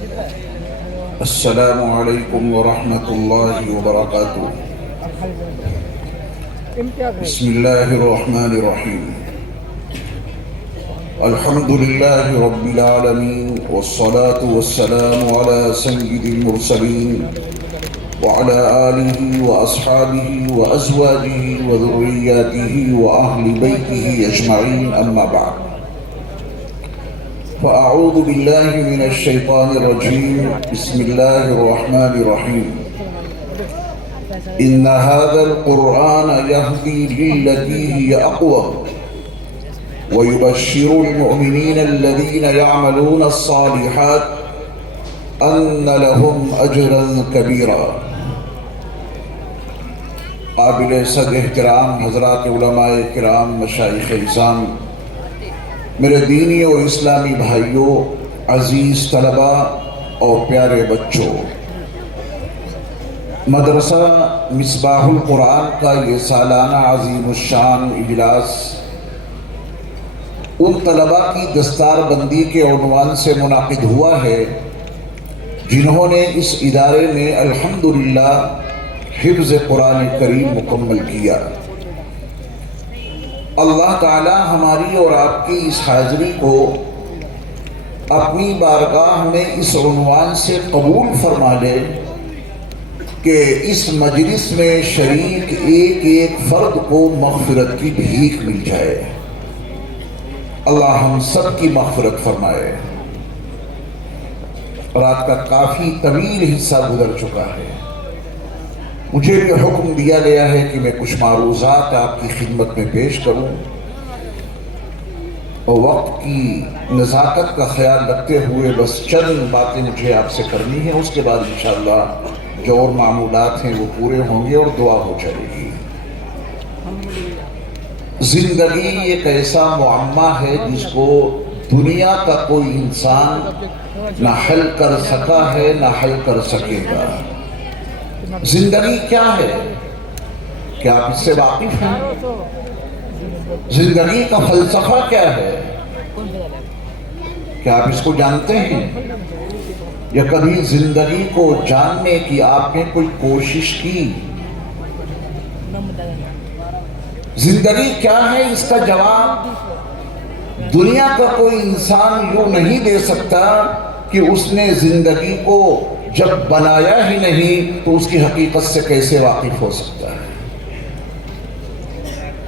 السلام علیکم ورحمۃ اللہ وبرکاتہ۔ بسم اللہ الرحمن الرحیم۔ الحمد للہ رب العالمین والصلاة والسلام علی سید المرسلین وعلى آلہ واصحابہ وازواجہ وذریاتہ واہل بیتہ اجمعین، اما بعد فأعوذ باللہ من الشیطان الرجیم، بسم اللہ الرحمن الرحیم۔ ان هذا القرآن يهدي للتي هي أقوم ويبشر المؤمنين الذين يعملون الصالحات أن لهم أجرا كبيرا۔ قابل صد احترام حضرات علماء کرام، مشائخ اعظام، میرے دینی اور اسلامی بھائیوں، عزیز طلباء اور پیارے بچوں، مدرسہ مصباح القرآن کا یہ سالانہ عظیم الشان اجلاس ان طلباء کی دستار بندی کے عنوان سے منعقد ہوا ہے جنہوں نے اس ادارے میں الحمدللہ حفظ قرآن کریم مکمل کیا۔ اللہ تعالی ہماری اور آپ کی اس حاضری کو اپنی بارگاہ میں اس عنوان سے قبول فرما لے کہ اس مجلس میں شریک ایک ایک فرد کو مغفرت کی بھیک مل جائے۔ اللہ ہم سب کی مغفرت فرمائے۔ رات کا کافی طویل حصہ گزر چکا ہے، مجھے بھی حکم دیا گیا ہے کہ میں کچھ معروضات آپ کی خدمت میں پیش کروں اور وقت کی نزاکت کا خیال رکھتے ہوئے بس چند باتیں مجھے آپ سے کرنی ہیں، اس کے بعد انشاءاللہ جو اور معمولات ہیں وہ پورے ہوں گے اور دعا ہو جائے گی۔ زندگی ایک ایسا معمہ ہے جس کو دنیا کا کوئی انسان نہ حل کر سکا ہے نہ حل کر سکے گا۔ زندگی کیا ہے؟ کیا آپ اس سے واقف ہیں؟ زندگی کا فلسفہ کیا ہے؟ کیا آپ اس کو جانتے ہیں؟ یا کبھی زندگی کو جاننے کی آپ نے کوئی کوشش کی؟ زندگی کیا ہے، اس کا جواب دنیا کا کوئی انسان یوں نہیں دے سکتا کہ اس نے زندگی کو جب بنایا ہی نہیں تو اس کی حقیقت سے کیسے واقف ہو سکتا ہے۔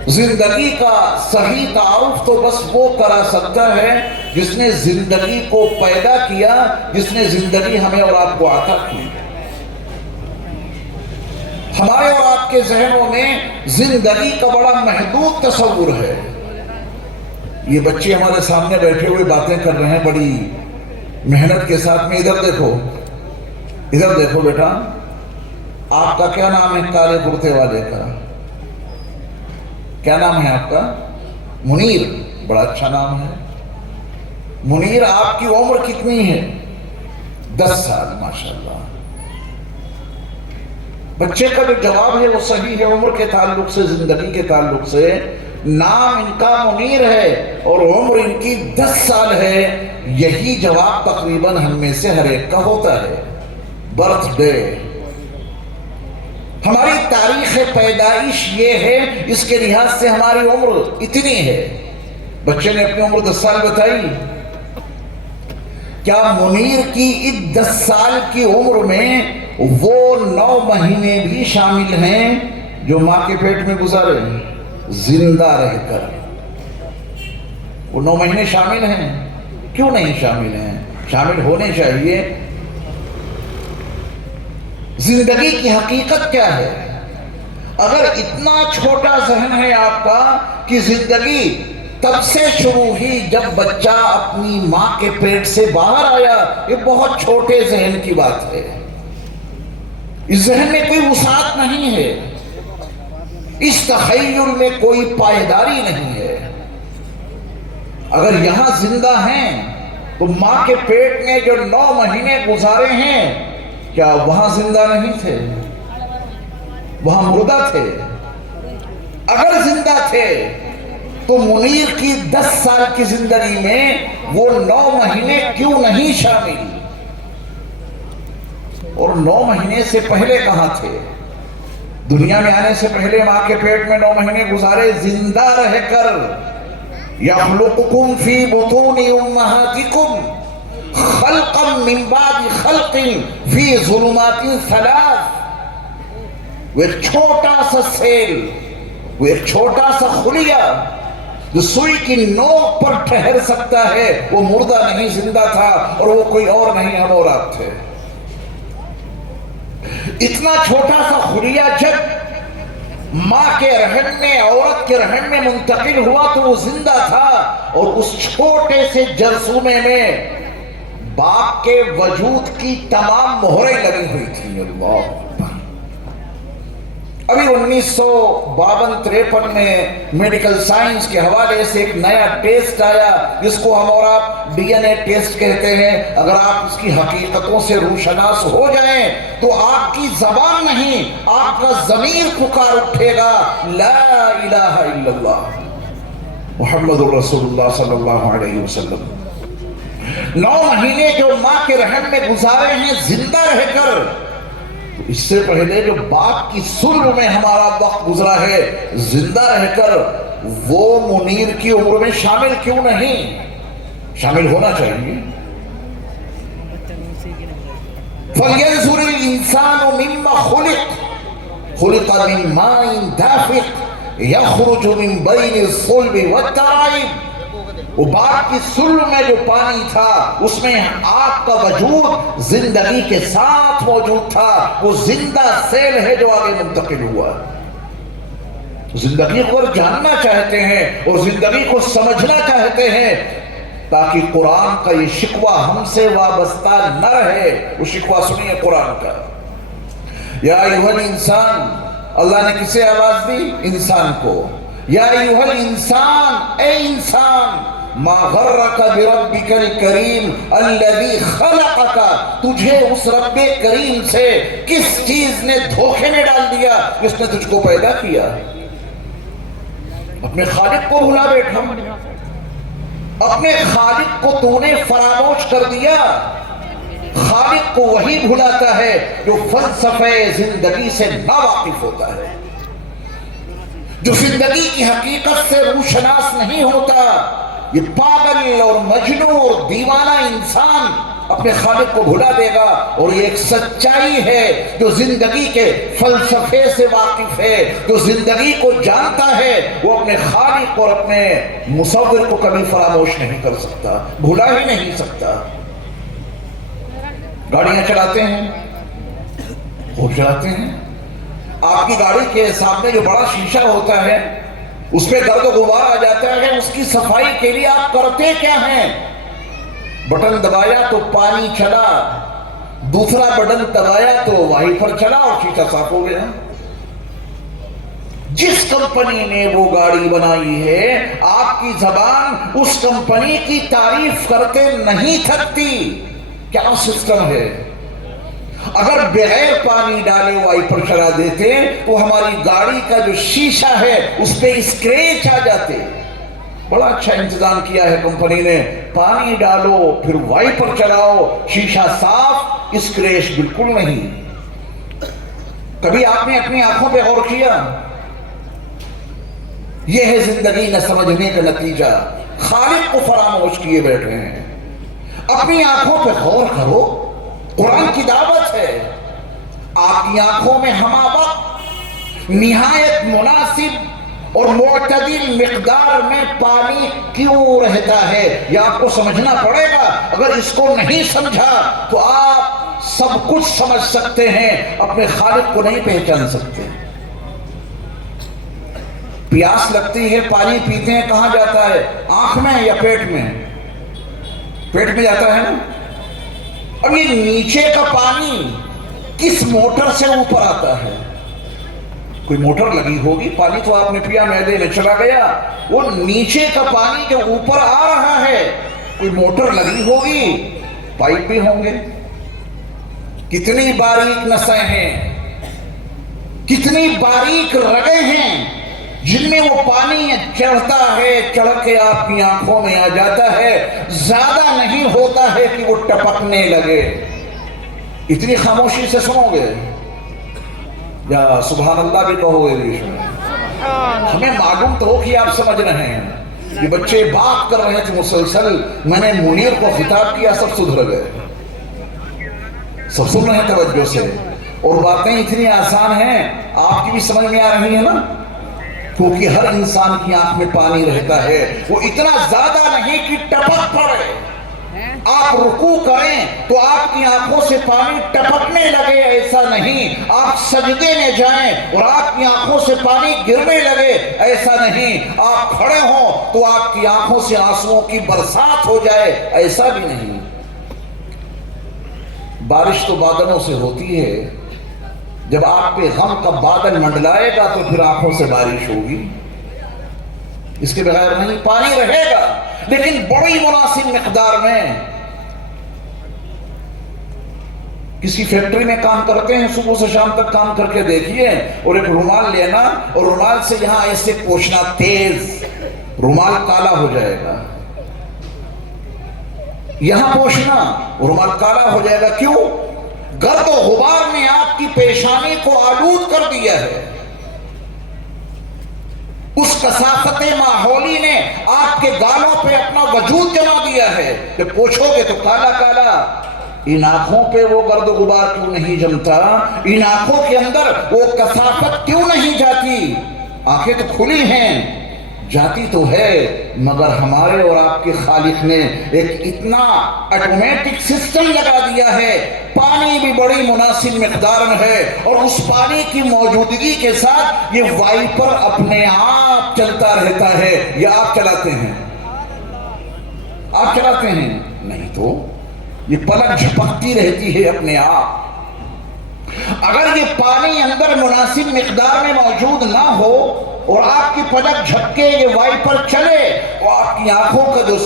زندگی کا صحیح تعارف تو بس وہ کرا سکتا ہے جس نے زندگی کو پیدا کیا، جس نے زندگی ہمیں اور آپ کو عطا کی۔ ہمارے اور آپ کے ذہنوں میں زندگی کا بڑا محدود تصور ہے۔ یہ بچے ہمارے سامنے بیٹھے ہوئے باتیں کر رہے ہیں بڑی محنت کے ساتھ میں۔ ادھر دیکھو، ادھر دیکھو بیٹا، آپ کا کیا نام ہے؟ کالے کرتے والے کا کیا نام ہے آپ کا؟ منیر، بڑا اچھا نام ہے منیر۔ آپ کی عمر کتنی ہے؟ 10 سال، ماشاءاللہ۔ بچے کا جو جواب ہے وہ صحیح ہے، عمر کے تعلق سے، زندگی کے تعلق سے۔ نام ان کا منیر ہے اور عمر ان کی 10 سال ہے۔ یہی جواب تقریباً ہم میں سے ہر ایک کا ہوتا ہے۔ برتھ ڈے، ہماری تاریخ پیدائش یہ ہے، اس کے لحاظ سے ہماری عمر اتنی ہے۔ بچے نے اپنی عمر 10 سال بتائی۔ کیا منیر کی اس 10 سال کی عمر میں وہ 9 مہینے بھی شامل ہیں جو ماں کے پیٹ میں گزارے زندہ رہ کر؟ وہ 9 مہینے شامل ہیں؟ کیوں نہیں شامل ہیں؟ شامل ہونے چاہیے۔ زندگی کی حقیقت کیا ہے؟ اگر اتنا چھوٹا ذہن ہے آپ کا کہ زندگی تب سے شروع ہوئی جب بچہ اپنی ماں کے پیٹ سے باہر آیا، یہ بہت چھوٹے ذہن کی بات ہے۔ اس ذہن میں کوئی وسعت نہیں ہے، اس تخیل میں کوئی پائیداری نہیں ہے۔ اگر یہاں زندہ ہیں تو ماں کے پیٹ میں جو 9 مہینے گزارے ہیں، کیا وہاں زندہ نہیں تھے؟ وہاں مردہ تھے؟ اگر زندہ تھے تو منیر کی 10 سال کی زندگی میں وہ 9 مہینے کیوں نہیں شامل؟ اور 9 مہینے سے پہلے کہاں تھے؟ دنیا میں آنے سے پہلے ماں کے پیٹ میں 9 مہینے گزارے زندہ رہ کر. یخلقکم فی بطون امہاتکم خلقا من بعد خلق فی ظلمات 3. وہ ایک چھوٹا سا سیل، وہ ایک چھوٹا سا خلیہ جو سوئی کی نوک پر ٹھہر سکتا ہے، وہ مردہ نہیں زندہ تھا، اور وہ کوئی اور نہیں ہم اور آپ تھے. اتنا چھوٹا سا خلیہ جب ماں کے رحم میں، عورت کے رحم میں منتقل ہوا تو وہ زندہ تھا، اور اس چھوٹے سے جرثومے میں باپ کے وجود کی تمام مہریں لگی ہوئی تھی. اللہ ابھی 1952-53 میں میڈیکل سائنس کے حوالے سے ایک نیا ٹیسٹ آیا جس کو ہم اور آپ ڈی این اے ٹیسٹ کہتے ہیں. اگر آپ اس کی حقیقتوں سے روشناس ہو جائیں تو آپ کی زبان نہیں، آپ کا ضمیر پکار اٹھے گا لا الہ الا اللہ محمد الرسول اللہ صلی اللہ علیہ وسلم. 9 مہینے جو ماں کے رحم میں گزارے ہیں زندہ رہ کر، اس سے پہلے جو باپ کی سلب میں ہمارا وقت گزرا ہے زندہ رہ کر، وہ منیر کی عمر میں شامل کیوں نہیں؟ شامل ہونا چاہیے. فَلْيَنْظُرِ الْإِنسَانُ مِمَّا خُلِقَ مِن مَاءٍ دَافِقٍ يَخْرُجُ مِن بَيْنِ الصُّلْبِ وَالتَّرَائِبِ. وہ باپ کی سلب میں جو پانی تھا اس میں آپ کا وجود زندگی کے ساتھ موجود تھا. وہ زندہ سیل ہے جو آگے منتقل ہوا. زندگی کو جاننا چاہتے ہیں اور زندگی کو سمجھنا چاہتے ہیں تاکہ قرآن کا یہ شکوہ ہم سے وابستہ نہ رہے. وہ شکوہ سنیے قرآن کا. یا ایھا الانسان، اللہ نے کسے آواز دی؟ انسان کو. یا ایھا الانسان، اے انسان، ما غرک بربک الکریم الذی خلقک، تجھے اس رب کریم سے کس چیز نے دھوکے میں ڈال دیا جس نے تجھ کو پیدا کیا؟ اپنے خالق کو بھلا بیٹھا، اپنے خالق کو تو نے فراموش کر دیا. خالق کو وہی بھلاتا ہے جو فلسفہ زندگی سے ناواقف ہوتا ہے، جو زندگی کی حقیقت سے روشناس نہیں ہوتا. یہ پاگل اور مجنون اور دیوانہ انسان اپنے خالق کو بھلا دے گا. اور یہ ایک سچائی ہے، جو زندگی کے فلسفے سے واقف ہے، جو زندگی کو جانتا ہے، وہ اپنے خالق اور اپنے مصور کو کبھی فراموش نہیں کر سکتا، بھلا ہی نہیں سکتا. گاڑیاں چلاتے ہیں، خوب چلاتے ہیں. آپ کی گاڑی کے سامنے جو بڑا شیشہ ہوتا ہے اس پہ گرد و غبار آ جاتا ہے، اس کی صفائی کے لیے آپ کرتے کیا ہیں؟ بٹن دبایا تو پانی چلا، دوسرا بٹن دبایا تو وائپر چلا اور شیشہ صاف ہو گیا. جس کمپنی نے وہ گاڑی بنائی ہے آپ کی زبان اس کمپنی کی تعریف کرتے نہیں تھکتی. کیا سسٹم ہے! اگر بغیر پانی ڈالے وائپر چلا دیتے تو ہماری گاڑی کا جو شیشہ ہے اس پہ اسکریچ آ جاتے. بڑا اچھا انتظام کیا ہے کمپنی نے، پانی ڈالو پھر وائپر چلاؤ، شیشہ صاف، اسکریچ بالکل نہیں. کبھی آپ نے اپنی آنکھوں پہ غور کیا؟ یہ ہے زندگی نہ سمجھنے کا نتیجہ. خالق کو فراموش کیے بیٹھے ہیں. اپنی آنکھوں پہ غور کرو، قرآن کی دعوت ہے. آپ کی آنکھوں میں ہمہ وقت نہایت مناسب اور معتدل مقدار میں پانی کیوں رہتا ہے یہ آپ کو سمجھنا پڑے گا. اگر اس کو نہیں سمجھا تو آپ سب کچھ سمجھ سکتے ہیں، اپنے خالق کو نہیں پہچان سکتے. پیاس لگتی ہے، پانی پیتے ہیں، کہاں جاتا ہے؟ آنکھ میں یا پیٹ میں؟ پیٹ میں جاتا ہے نا. اب یہ نیچے کا پانی کس موٹر سے اوپر آتا ہے؟ کوئی موٹر لگی ہوگی، پانی تو آپ نے پیا، معدے میں چلا گیا. وہ نیچے کا پانی جو اوپر آ رہا ہے کوئی موٹر لگی ہوگی، پائپ بھی ہوں گے. کتنی باریک نسیں ہیں، کتنی باریک رگیں ہیں جن میں وہ پانی چڑھتا ہے، چڑھ کے آپ کی آنکھوں میں آ جاتا ہے. زیادہ نہیں ہوتا ہے کہ وہ ٹپکنے لگے. اتنی خاموشی سے سنو گے یا سبحان اللہ بھی کہو گے بیچ میں؟ ہمیں معلوم تو ہو کہ آپ سمجھ رہے ہیں. یہ بچے بات کر رہے تھے مسلسل، میں نے منیر کو خطاب کیا، سب سدھر گئے، سب سن رہے ہیں توجہ سے. اور باتیں اتنی آسان ہیں، آپ کی بھی سمجھ میں آ رہی ہیں نا، کیونکہ ہر انسان کی آنکھ میں پانی رہتا ہے. وہ اتنا زیادہ نہیں کہ ٹپک پڑے. آپ رکوع کریں تو آپ کی آنکھوں سے پانی ٹپکنے لگے، ایسا نہیں. آپ سجدے میں جائیں اور آپ کی آنکھوں سے پانی گرنے لگے، ایسا نہیں. آپ کھڑے ہوں تو آپ کی آنکھوں سے آنسوؤں کی برسات ہو جائے، ایسا بھی نہیں. بارش تو بادلوں سے ہوتی ہے، جب آپ پہ غم کا بادل منڈلائے گا تو پھر آنکھوں سے بارش ہوگی، اس کے بغیر نہیں. پانی رہے گا لیکن بڑی مناسب مقدار میں. کسی فیکٹری میں کام کرتے ہیں، صبح سے شام تک کام کر کے دیکھیے، اور ایک رومال لینا اور رومال سے یہاں ایسے پوچھنا تیز، رومال کالا ہو جائے گا. یہاں پوچھنا رومال کالا ہو جائے گا. کیوں؟ گرد و غبار نے آپ کی پیشانی کو آلود کر دیا ہے. اس کثافت ماحولی نے آپ کے گالوں پہ اپنا وجود جما دیا ہے. جب پوچھو گے تو کالا کالا. ان آنکھوں پہ وہ گرد و غبار کیوں نہیں جمتا؟ ان آنکھوں کے اندر وہ کثافت کیوں نہیں جاتی؟ آنکھیں تو کھلی ہیں، جاتی تو ہے، مگر ہمارے اور آپ کے خالق نے ایک اتنا آٹومیٹک سسٹم لگا دیا ہے. پانی بھی بڑی مناسب مقدار میں ہے، اور اس پانی کی موجودگی کے ساتھ یہ وائپر اپنے آپ چلتا رہتا ہے. یا آپ چلاتے ہیں؟ آپ چلاتے ہیں؟ نہیں تو یہ پلک جھپکتی رہتی ہے اپنے آپ. اگر یہ پانی اندر مناسب مقدار میں موجود نہ ہو اور آپ کی پلک جھپکے یہ وائپر چلے، تو آپ کی آنکھوں کا جو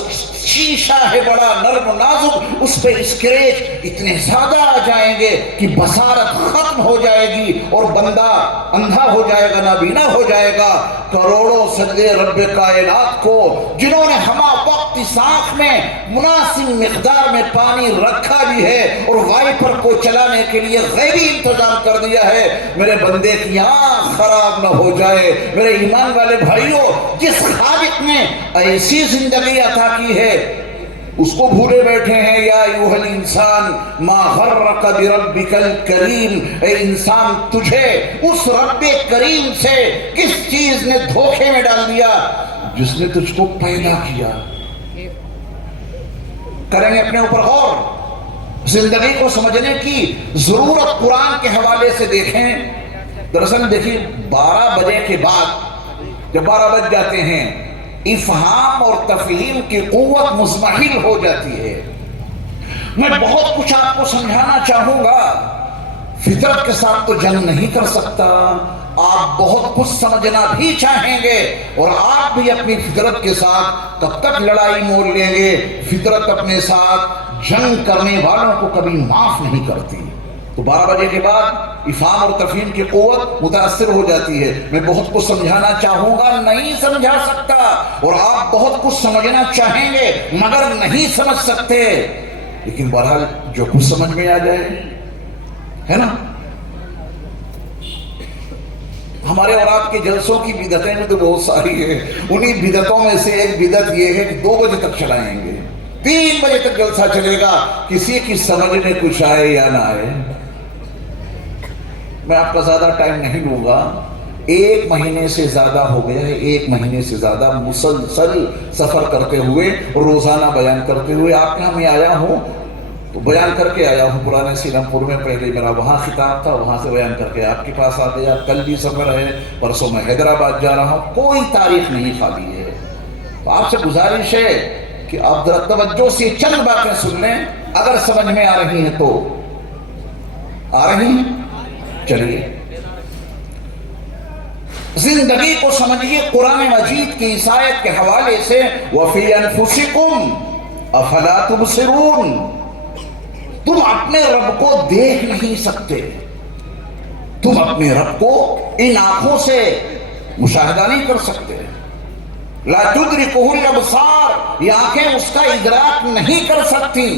شیشہ ہے بڑا نرم و نازک، اس پہ اسکریچ اتنے زیادہ آ جائیں گے کہ بصارت ختم ہو جائے گی اور بندہ اندھا ہو جائے گا، نابینا ہو جائے گا. کروڑوں سجدے رب کائنات کو، جنہوں نے ہما وقت اس آنکھ میں مناسب مقدار میں پانی رکھا بھی ہے اور وائپر کو چلانے کے لیے غیبی انتظام کر دیا ہے. میرے بندے کی آنکھ خراب نہ ہو جائے. میرے ایمان والے بھائیوں، جس خالق نے ایسی زندگی عطا کی ہے اس کو بھولے بیٹھے ہیں. یا ایھا الانسان ما غرک بربک الکریم، اے انسان تجھے اس رب کریم سے کس چیز نے دھوکے میں ڈال دیا جس نے تجھ کو پیدا کیا. کریں گے اپنے اوپر غور. زندگی کو سمجھنے کی ضرورت قرآن کے حوالے سے دیکھیں. دراصل دیکھیے، 12 بجے کے بعد جب 12 بج جاتے ہیں، افہام اور تفہیم کی قوت مزمحل ہو جاتی ہے. میں بہت کچھ آپ کو سمجھانا چاہوں گا، فطرت کے ساتھ تو جنگ نہیں کر سکتا. آپ بہت کچھ سمجھنا بھی چاہیں گے اور آپ بھی اپنی فطرت کے ساتھ کب تک لڑائی مول لیں گے؟ فطرت اپنے ساتھ جنگ کرنے والوں کو کبھی معاف نہیں کرتی. تو 12 بجے کے بعد افہام اور تفہیم کی قوت متاثر ہو جاتی ہے. میں بہت کچھ سمجھانا چاہوں گا، نہیں سمجھا سکتا، اور آپ بہت کچھ سمجھنا چاہیں گے مگر نہیں سمجھ سکتے. لیکن بہرحال جو کچھ سمجھ میں آ جائے، ہے نا. ہمارے اور آپ کے جلسوں کی بدعتیں میں تو بہت ساری ہیں. انہی بدعتوں میں سے ایک بدعت یہ ہے کہ 2 بجے تک چلائیں گے، 3 بجے تک جلسہ چلے گا، کسی کی سمجھ میں کچھ آئے یا نہ آئے. میں آپ کا زیادہ ٹائم نہیں لوں گا. 1 مہینے سے زیادہ ہو گیا ہے، 1 مہینے سے زیادہ مسلسل سفر کرتے ہوئے، روزانہ بیان کرتے ہوئے آپ کے یہاں میں آیا ہوں تو بیان کر کے آیا ہوں. پرانے سیلم پور میں پہلے میرا وہاں خطاب تھا، وہاں سے بیان کر کے آپ کے پاس آ گیا. کل بھی سفر ہے، پرسوں میں حیدرآباد جا رہا ہوں. کوئی تاریخ نہیں خالی ہے. تو آپ سے گزارش ہے کہ آپ ذرا توجہ سے چند باتیں سن لیں، اگر سمجھ میں آ رہی ہیں تو. آ رہی ہیں؟ چلیے زندگی کو سمجھیے قرآن مجید کی اس آیت کے حوالے سے. وَفِي أَنفُسِكُمْ أَفَلَا تُبْصِرُونَ. تم اپنے رب کو دیکھ نہیں سکتے، تم اپنے رب کو ان آنکھوں سے مشاہدہ نہیں کر سکتے. لا تدرکہ الابصار، یہ آنکھیں اس کا ادراک نہیں کر سکتی.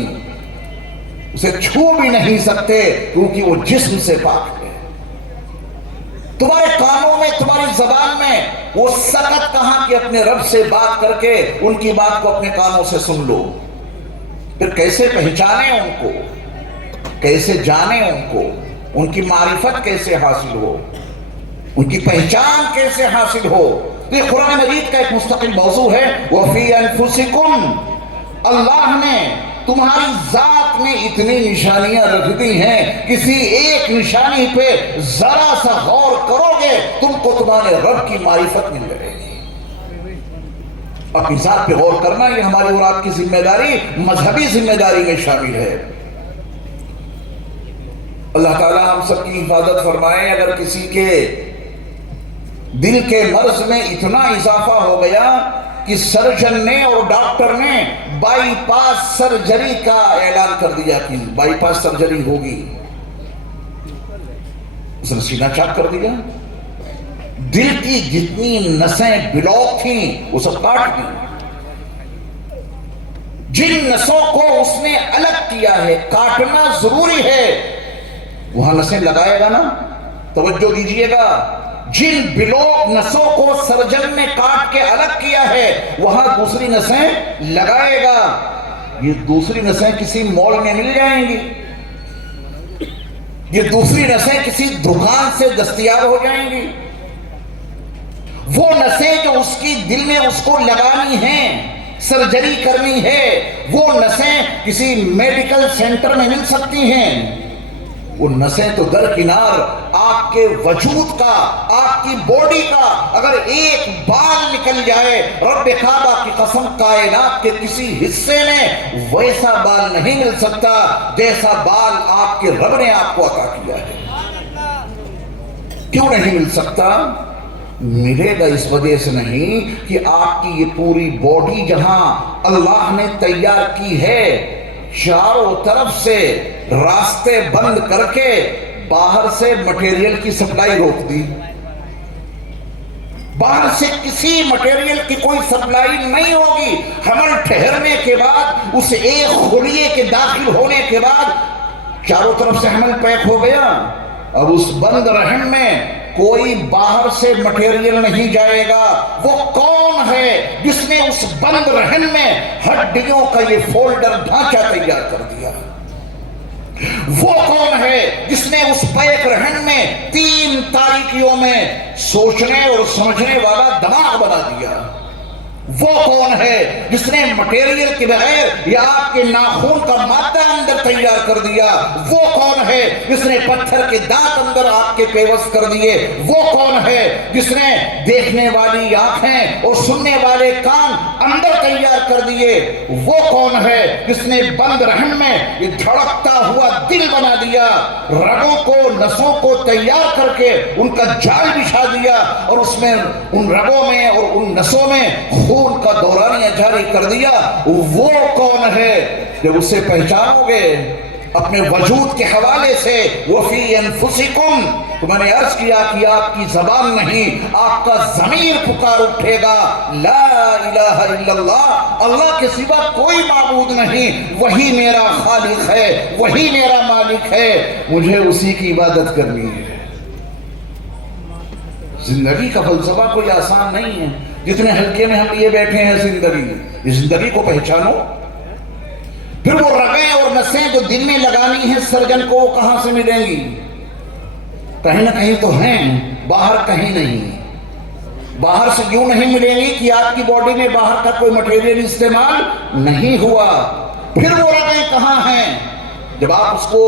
اسے چھو بھی نہیں سکتے کیونکہ وہ جسم سے پاک ہے۔ تمہارے کانوں میں، تمہاری زبان میں وہ سکت کہاں کہ اپنے رب سے بات کر کے ان کی بات کو اپنے کانوں سے سن لو؟ پھر کیسے پہچانے ان کو، کیسے جانے ان کو، ان کی معرفت کیسے حاصل ہو، ان کی پہچان کیسے حاصل ہو؟ یہ قرآن مجید کا ایک مستقل موضوع ہے۔ وَفِي أَنفُسِكُمْ، اللہ نے تمہاری ذات میں اتنی نشانیاں رکھ دی ہیں، کسی ایک نشانی پہ ذرا سا غور کرو گے تم کو تمہارے رب کی معرفت مل جائے گی۔ اپنی ذات پہ غور کرنا یہ ہماری اور آپ کی ذمہ داری، مذہبی ذمہ داری میں شامل ہے۔ اللہ تعالیٰ ہم سب کی حفاظت فرمائے۔ اگر کسی کے دل کے مرض میں اتنا اضافہ ہو گیا کہ سرجن نے اور ڈاکٹر نے بائی پاس سرجری کا اعلان کر دیا کہ بائی پاس سرجری ہوگی، اس نے سینہ چاک کر دیا، دل کی جتنی نسیں بلاک تھیں وہ سب کاٹ دی، جن نسوں کو اس نے الگ کیا ہے، کاٹنا ضروری ہے، وہاں نسیں لگائے گا نا، توجہ دیجئے گا، جن بلوک نسوں کو سرجن نے کاٹ کے الگ کیا ہے وہاں دوسری نسیں لگائے گا۔ یہ دوسری نسیں کسی مال میں مل جائیں گی، یہ دوسری نسیں کسی دکان سے دستیاب ہو جائیں گی۔ وہ نسیں جو اس کی دل میں اس کو لگانی ہیں، سرجری کرنی ہے، وہ نسیں کسی میڈیکل سینٹر میں مل سکتی ہیں۔ وہ نسیں تو درکنار آپ کے وجود کا، آپ کی باڈی کا اگر ایک بال نکل جائے، رب کعبہ کی قسم کائنات کے کسی حصے میں ویسا بال نہیں مل سکتا جیسا بال آپ کے رب نے آپ کو عطا کیا ہے۔ کیوں نہیں مل سکتا؟ ملے گا اس وجہ سے نہیں کہ آپ کی یہ پوری باڈی جہاں اللہ نے تیار کی ہے، چاروں طرف سے راستے بند کر کے باہر سے مٹیریل کی سپلائی روک دی، باہر سے کسی مٹیریل کی کوئی سپلائی نہیں ہوگی۔ حمل ٹھہرنے کے بعد، اس ایک خلیے کے داخل ہونے کے بعد چاروں طرف سے حمل پیک ہو گیا، اب اس بند رحم میں کوئی باہر سے مٹیریل نہیں جائے گا۔ وہ کون ہے جس نے اس بند رحم میں ہڈیوں کا یہ فولڈر ڈھانچہ تیار کر دیا؟ وہ کون ہے جس نے اس بیک رحم میں 3 تاریکیوں میں سوچنے اور سمجھنے والا دماغ بنا دیا؟ وہ کون ہے جس نے مٹیریل کے بغیر یا آپ کے ناخون کا مادہ اندر تیار کر دیا؟ وہ کون ہے جس نے پتھر کے دانت اندر آپ کے پیوست کر دیے؟ وہ کون ہے جس نے دیکھنے والی آنکھیں اور سننے والے کان اندر تیار کر دیے؟ وہ کون ہے جس نے بند رحم میں یہ دھڑکتا ہوا دل بنا دیا، رگوں کو، نسوں کو تیار کر کے ان کا جال بچھا دیا اور اس میں ان رگوں میں اور ان نسوں میں خون کا دورانیہ جاری کر دیا؟ وہ کون ہے؟ جب اسے پہچانو گے اپنے وجود کے حوالے سے، وَفِي أَنفُسِكُمْ، تو میں نے عرض کیا کہ آپ کی زبان نہیں، آپ کا ضمیر پکار اٹھے گا، لا الہ الا اللہ، اللہ کے سوا کوئی معبود نہیں، وہی میرا خالق ہے، وہی میرا مالک ہے، مجھے اسی کی عبادت کرنی ہے۔ زندگی کا فلسفہ کوئی آسان نہیں ہے، جتنے ہلکے میں ہم لیے بیٹھے ہیں زندگی کو پہچانو۔ پھر وہ رگیں اور نسیں جو دل میں لگانی ہیں سرجن کو، وہ کہاں سے ملیں گی؟ کہیں نہ کہیں تو ہیں، باہر کہیں نہیں۔ باہر سے یوں نہیں ملیں گی کہ آپ کی باڈی میں باہر کا کوئی مٹیریل استعمال نہیں ہوا۔ پھر وہ رگیں کہاں ہیں؟ جب آپ اس کو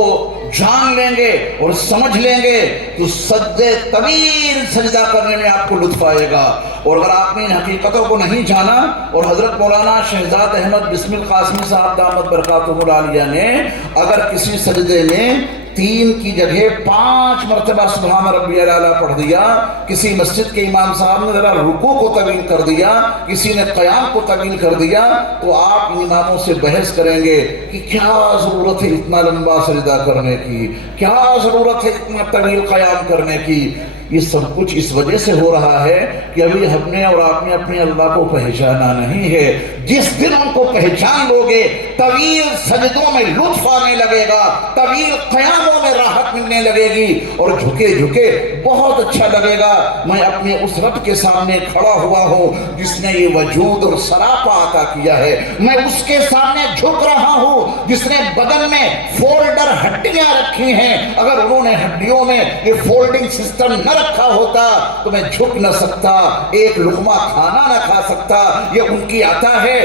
جان لیں گے اور سمجھ لیں گے تو سجدے طویل سجدہ کرنے میں آپ کو لطف آئے گا۔ اور اگر آپ نے ان حقیقتوں کو نہیں جانا، اور حضرت مولانا شہزاد احمد بسم القاسمی صاحب دامت برکاتہ العالیہ نے اگر کسی سجدے میں 3 کی جگہ 5 مرتبہ سبحان ربی الاعلیٰ پڑھ دیا، کسی مسجد کے امام صاحب نے ذرا رکوع کو طویل کر دیا، کسی نے قیام کو طویل کر دیا، تو آپ اماموں سے بحث کریں گے کہ کیا ضرورت ہے اتنا لمبا سجدہ کرنے کی، کیا ضرورت ہے اتنا طویل قیام کرنے کی؟ یہ سب کچھ اس وجہ سے ہو رہا ہے کہ ابھی ہم نے اور آپ نے اپنے اللہ کو پہچانا نہیں ہے. جس دن ان کو پہچان لو گے طویل سجدوں میں لطف آنے لگے گا, طویل قیاموں میں راحت ملنے لگے گی, اور جھکے جھکے بہت اچھا لگے گا. میں اپنے اس رب کے سامنے کھڑا ہوا ہوں جس نے یہ وجود اور سراپا عطا کیا ہے. میں اس کے سامنے جھک رہا ہوں جس نے بدن میں فولڈر ہڈیاں رکھی ہیں. اگر انہوں نے ہڈیوں میں یہ فولڈنگ سسٹم نہ رکھا ہوتا تو میں جھک نہ سکتا, ایک لقمہ کھانا نہ کھا سکتا. یہ ان کی عطا ہے.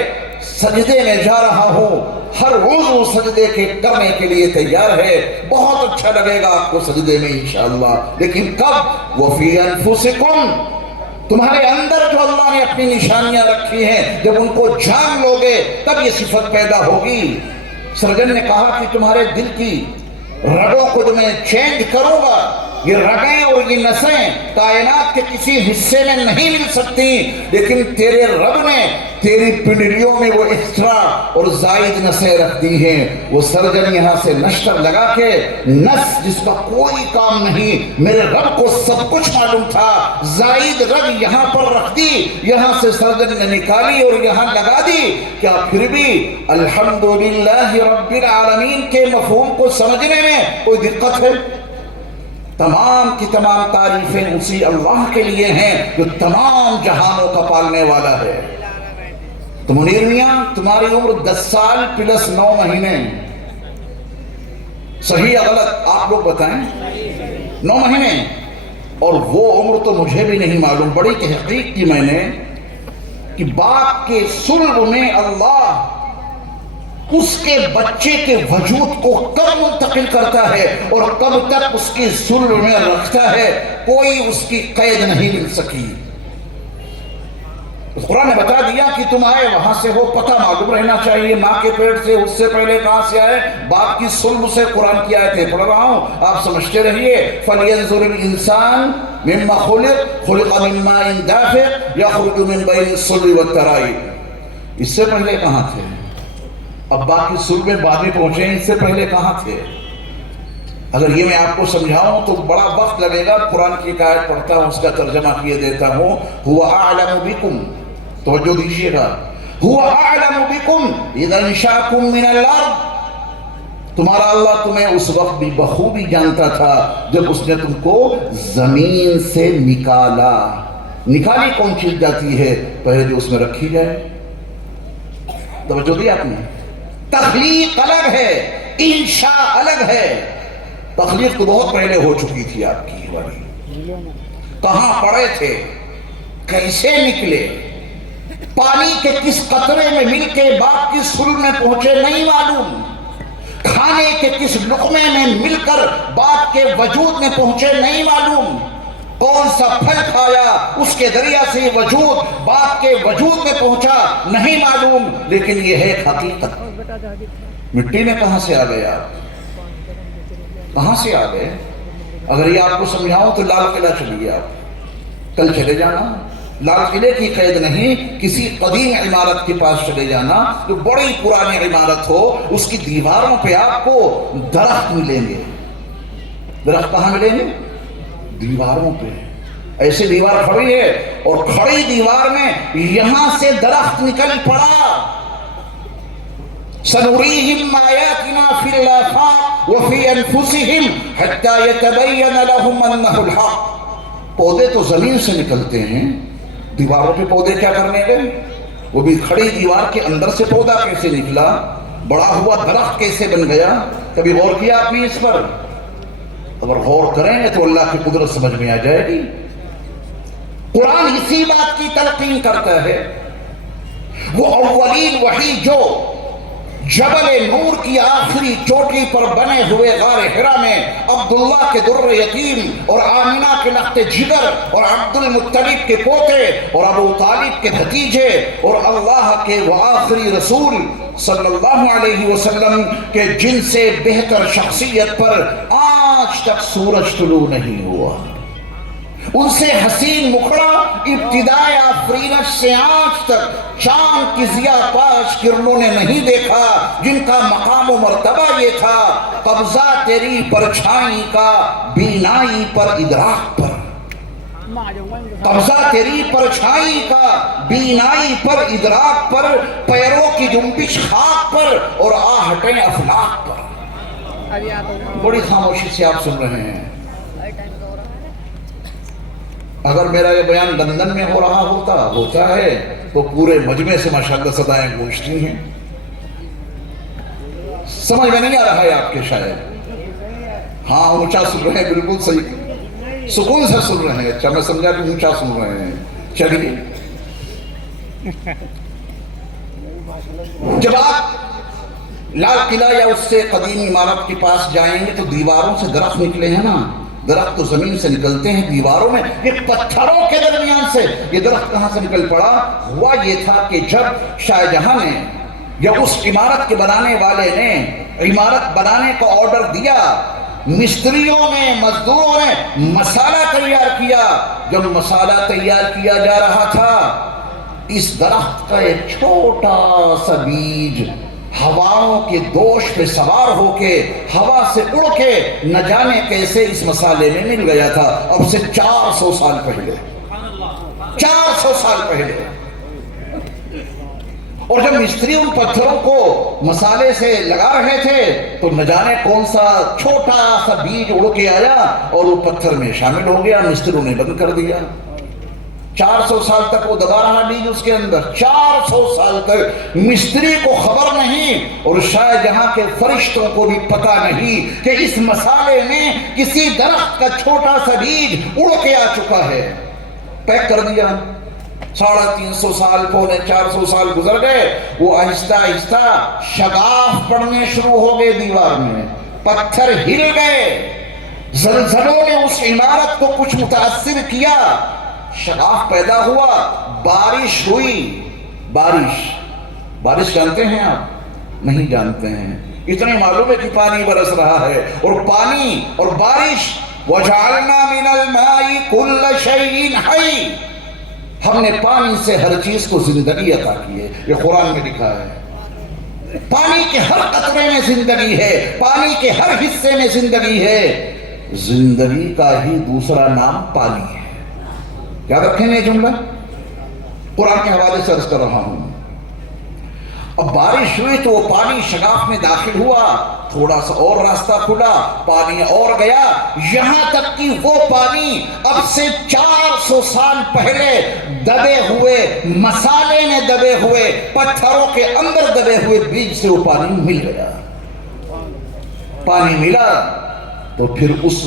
سجدے میں جا رہا ہوں, ہر عضو سجدے کے کرنے کے لیے تیار ہے. بہت اچھا لگے گا آپ کو سجدے میں انشاءاللہ. لیکن کب؟ وَفِي أَنفُسِكُمْ, تمہارے اندر جو اللہ نے اپنی نشانیاں رکھی ہیں جب ان کو جان لو گے تب یہ صفت پیدا ہوگی. سرجن نے کہا کہ تمہارے دل کی رگوں کو جو میں چینج کروں گا, یہ رگیں اور یہ نسیں کائنات کے کسی حصے میں نہیں مل سکتی, لیکن تیرے رب نے تیری پنڈلیوں میں وہ ایکسٹرا اور زائد نسیں رکھ دی ہیں. وہ سرجن یہاں سے نشتر لگا کے نس جس کا کوئی کام نہیں, میرے رب کو سب کچھ معلوم تھا, زائد رگ یہاں پر رکھ دی, یہاں سے سرجن نے نکالی اور یہاں لگا دی. کیا پھر بھی الحمدللہ رب العالمین کے مفہوم کو سمجھنے میں کوئی دقت ہے؟ تمام کی تمام تعریفیں اسی اللہ کے لیے ہیں جو تمام جہانوں کا پالنے والا ہے. تو منیر میاں تمہاری عمر 10 سال پلس 9 مہینے, صحیح یا غلط آپ لوگ بتائیں؟ 9 مہینے. اور وہ عمر تو مجھے بھی نہیں معلوم, بڑی تحقیق کی میں نے کہ باپ کے صلب میں اللہ اس کے بچے کے وجود کو کب منتقل کرتا ہے اور کب تک اس کی صلب میں رکھتا ہے, کوئی اس کی قید نہیں مل سکی. قرآن نے بتا دیا کہ تم آئے وہاں سے ہو, پتہ معلوم رہنا چاہیے ماں کے پیٹ سے, اس سے پہلے کہاں سے آئے, باپ کی صلب سے. قرآن کی آیتیں پڑھ رہا ہوں, آپ سمجھتے رہیے. فَلْيَنْظُرِ الْإِنسَانُ مِمَّا خُلِقَ مِن مَّاءٍ دَافِقٍ يَخْرُجُ مِن بَيْنِ الصُّلْبِ وَالتَّرَائِبِ. اس سے پہلے کہاں تھے؟ ابا کی صلب میں بعد میں پہنچے, اس سے پہلے کہاں تھے؟ اگر یہ میں آپ کو سمجھاؤں تو بڑا وقت لگے گا. قرآن کی ایک آیت پڑھتا ہوں, اس کا ترجمہ کیے دیتا ہوں. هُوَ أَعْلَمُ بِكُمْ, توجہ دیجئے گا. هُوَ أَعْلَمُ بِكُمْ إِذَا انشَأَكُم مِّنَ الْأَرْضِ, تمہارا اللہ تمہیں اس وقت بھی بخوبی جانتا تھا جب اس نے تم کو زمین سے نکالا. نکالی کون چیز جاتی ہے؟ پہلے جو اس میں رکھی جائے. توجہ دی آپ نے؟ تخلیق الگ ہے, انشاء الگ ہے. تخلیق تو بہت پہلے ہو چکی تھی آپ کی والی. کہاں پڑے تھے, کیسے نکلے, پانی کے کس قطرے میں مل کے باپ کی صلب میں پہنچے نہیں معلوم, کھانے کے کس لقمے میں مل کر باپ کے وجود میں پہنچے نہیں معلوم, کون سا پھل کھایا اس کے ذریعہ سے یہ وجود باپ کے وجود میں پہنچا نہیں معلوم. لیکن یہ ہے حقیقت. مٹی میں کہاں سے آ گئے آپ, کہاں سے آ گئے؟ اگر یہ آپ کو سمجھاؤں تو لال قلعہ چلیے, آپ کل چلے جانا. لال قلعے کی قید نہیں, کسی قدیم عمارت کے پاس چلے جانا جو بڑی پرانی عمارت ہو, اس کی دیواروں پہ آپ کو درخت ملیں گے. درخت کہاں ملیں گے؟ دیواروں پہ. ایسی دیوار کھڑی ہے اور کھڑی دیوار میں یہاں سے درخت نکل پڑا. سَنُرِيهِمْ آيَاتِنَا فِي الْآفَاقِ وَفِي أَنفُسِهِمْ حَتَّى يَتَبَيَّنَ لَهُمْ أَنَّهُ الْحَقُّ. پودے تو زمین سے نکلتے ہیں, دیواروں پہ پودے کیا کرنے گئے؟ وہ بھی کھڑی دیوار کے اندر سے پودا کیسے نکلا, بڑا ہوا درخت کیسے بن گیا؟ کبھی غور کیا آپ نے اس پر؟ اگر غور کریں گے تو اللہ کی قدرت سمجھ میں آ جائے گی. قرآن اسی بات کی تلقین کرتا ہے. وہ اولین وحی جو جبل نور کی آخری چوٹی پر بنے ہوئے غار حرا میں عبداللہ کے در یتیم اور آمنہ کے لخت جگر اور عبد المطلب کے پوتے اور ابو طالب کے بھتیجے اور اللہ کے وہ آخری رسول صلی اللہ علیہ وسلم کے جن سے بہتر شخصیت پر آج تک سورج طلوع نہیں ہوا, ان سے حسین مکھڑا ابتدائے آفرینش سے آج تک چاند کی ضیاء پاش کرنوں نے نہیں دیکھا, جن کا مقام و مرتبہ یہ تھا قبضہ تیری پرچھائی کا بینائی پر ادراک پر. قبضہ تیری پرچھائی کا، بینائی پر، ادراک پر، پیروں کی جنبش خاک پر اور آہٹیں افلاک پر۔ بڑی خاموشی سے آپ سن رہے ہیں۔ اگر میرا یہ بیان لندن میں ہو رہا ہوتا ہے تو پورے مجمع سے ماشاءاللہ صدائیں گونجتی ہیں۔ سمجھ میں نہیں آ رہا ہے آپ کے شاید؟ ہاں اونچا سن رہے ہیں، بالکل صحیح، سکون سے سن رہے ہیں۔ اچھا میں سمجھا کہ اونچا سن رہے ہیں۔ چلیے، جب آپ لال قلعہ یا اس سے قدیم عمارت کے پاس جائیں گے تو دیواروں سے درخت نکلے ہیں نا، درخت تو زمین سے نکلتے ہیں، دیواروں میں یہ پتھروں کے درمیان سے یہ درخت کہاں سے نکل پڑا؟ ہوا یہ تھا کہ جب شاہ جہاں نے یا اس عمارت کے بنانے والے نے عمارت بنانے کا آرڈر دیا، مستریوں نے، مزدوروں نے مسالہ تیار کیا۔ جب مسالہ تیار کیا جا رہا تھا، اس درخت کا ایک چھوٹا سا بیج ہواؤں کے دوش پہ سوار ہو کے ہوا سے اڑ کے نہ جانے کیسے اس مسالے میں مل گیا تھا، اب سے 400 سال پہلے، 400 سال پہلے۔ اور جب مستری ان پتھروں کو مسالے سے لگا رہے تھے تو نہ جانے کون سا چھوٹا سا بیج اڑ کے آیا اور وہ پتھر میں شامل ہو گیا، مستروں نے بند کر دیا۔ 400 سال تک وہ دبا رہا بیج اس کے اندر، 400 سال تک مستری کو خبر نہیں اور شاہ جہاں کے فرشتوں کو بھی پتہ نہیں کہ اس مسالے میں کسی درخت کا چھوٹا سا بیج اڑ کے آ چکا ہے۔ پیک کر دیا۔ 350 سال، 400 سال گزر گئے، وہ آہستہ آہستہ شگاف پڑنے شروع ہو گئے دیوار میں، پتھر ہل گئے، زلزلوں نے اس عمارت کو کچھ متاثر کیا، شگاف پیدا ہوا، بارش ہوئی۔ بارش جانتے ہیں آپ؟ نہیں جانتے ہیں، اتنے معلوم ہے کہ پانی برس رہا ہے، اور پانی اور بارش، وَجَعَلْنَا مِنَ الْمَاءِ كُلَّ شَيْءٍ حَيٍّ، ہم نے پانی سے ہر چیز کو زندگی عطا کی ہے، یہ قرآن میں لکھا ہے۔ پانی کے ہر قطرے میں زندگی ہے، پانی کے ہر حصے میں زندگی ہے۔ زندگی کا ہی دوسرا نام پانی ہے۔ یاد رکھیں یہ جملہ، قرآن کے حوالے سے عرض کر رہا ہوں۔ اب بارش ہوئی تو وہ پانی شگاف میں داخل ہوا، تھوڑا سا اور راستہ کھلا، پانی اور گیا، یہاں تک کہ وہ پانی اب سے 400 سال پہلے دبے ہوئے مسالے میں دبے ہوئے پتھروں کے اندر دبے ہوئے بیج سے وہ پانی مل گیا۔ پانی ملا تو پھر اس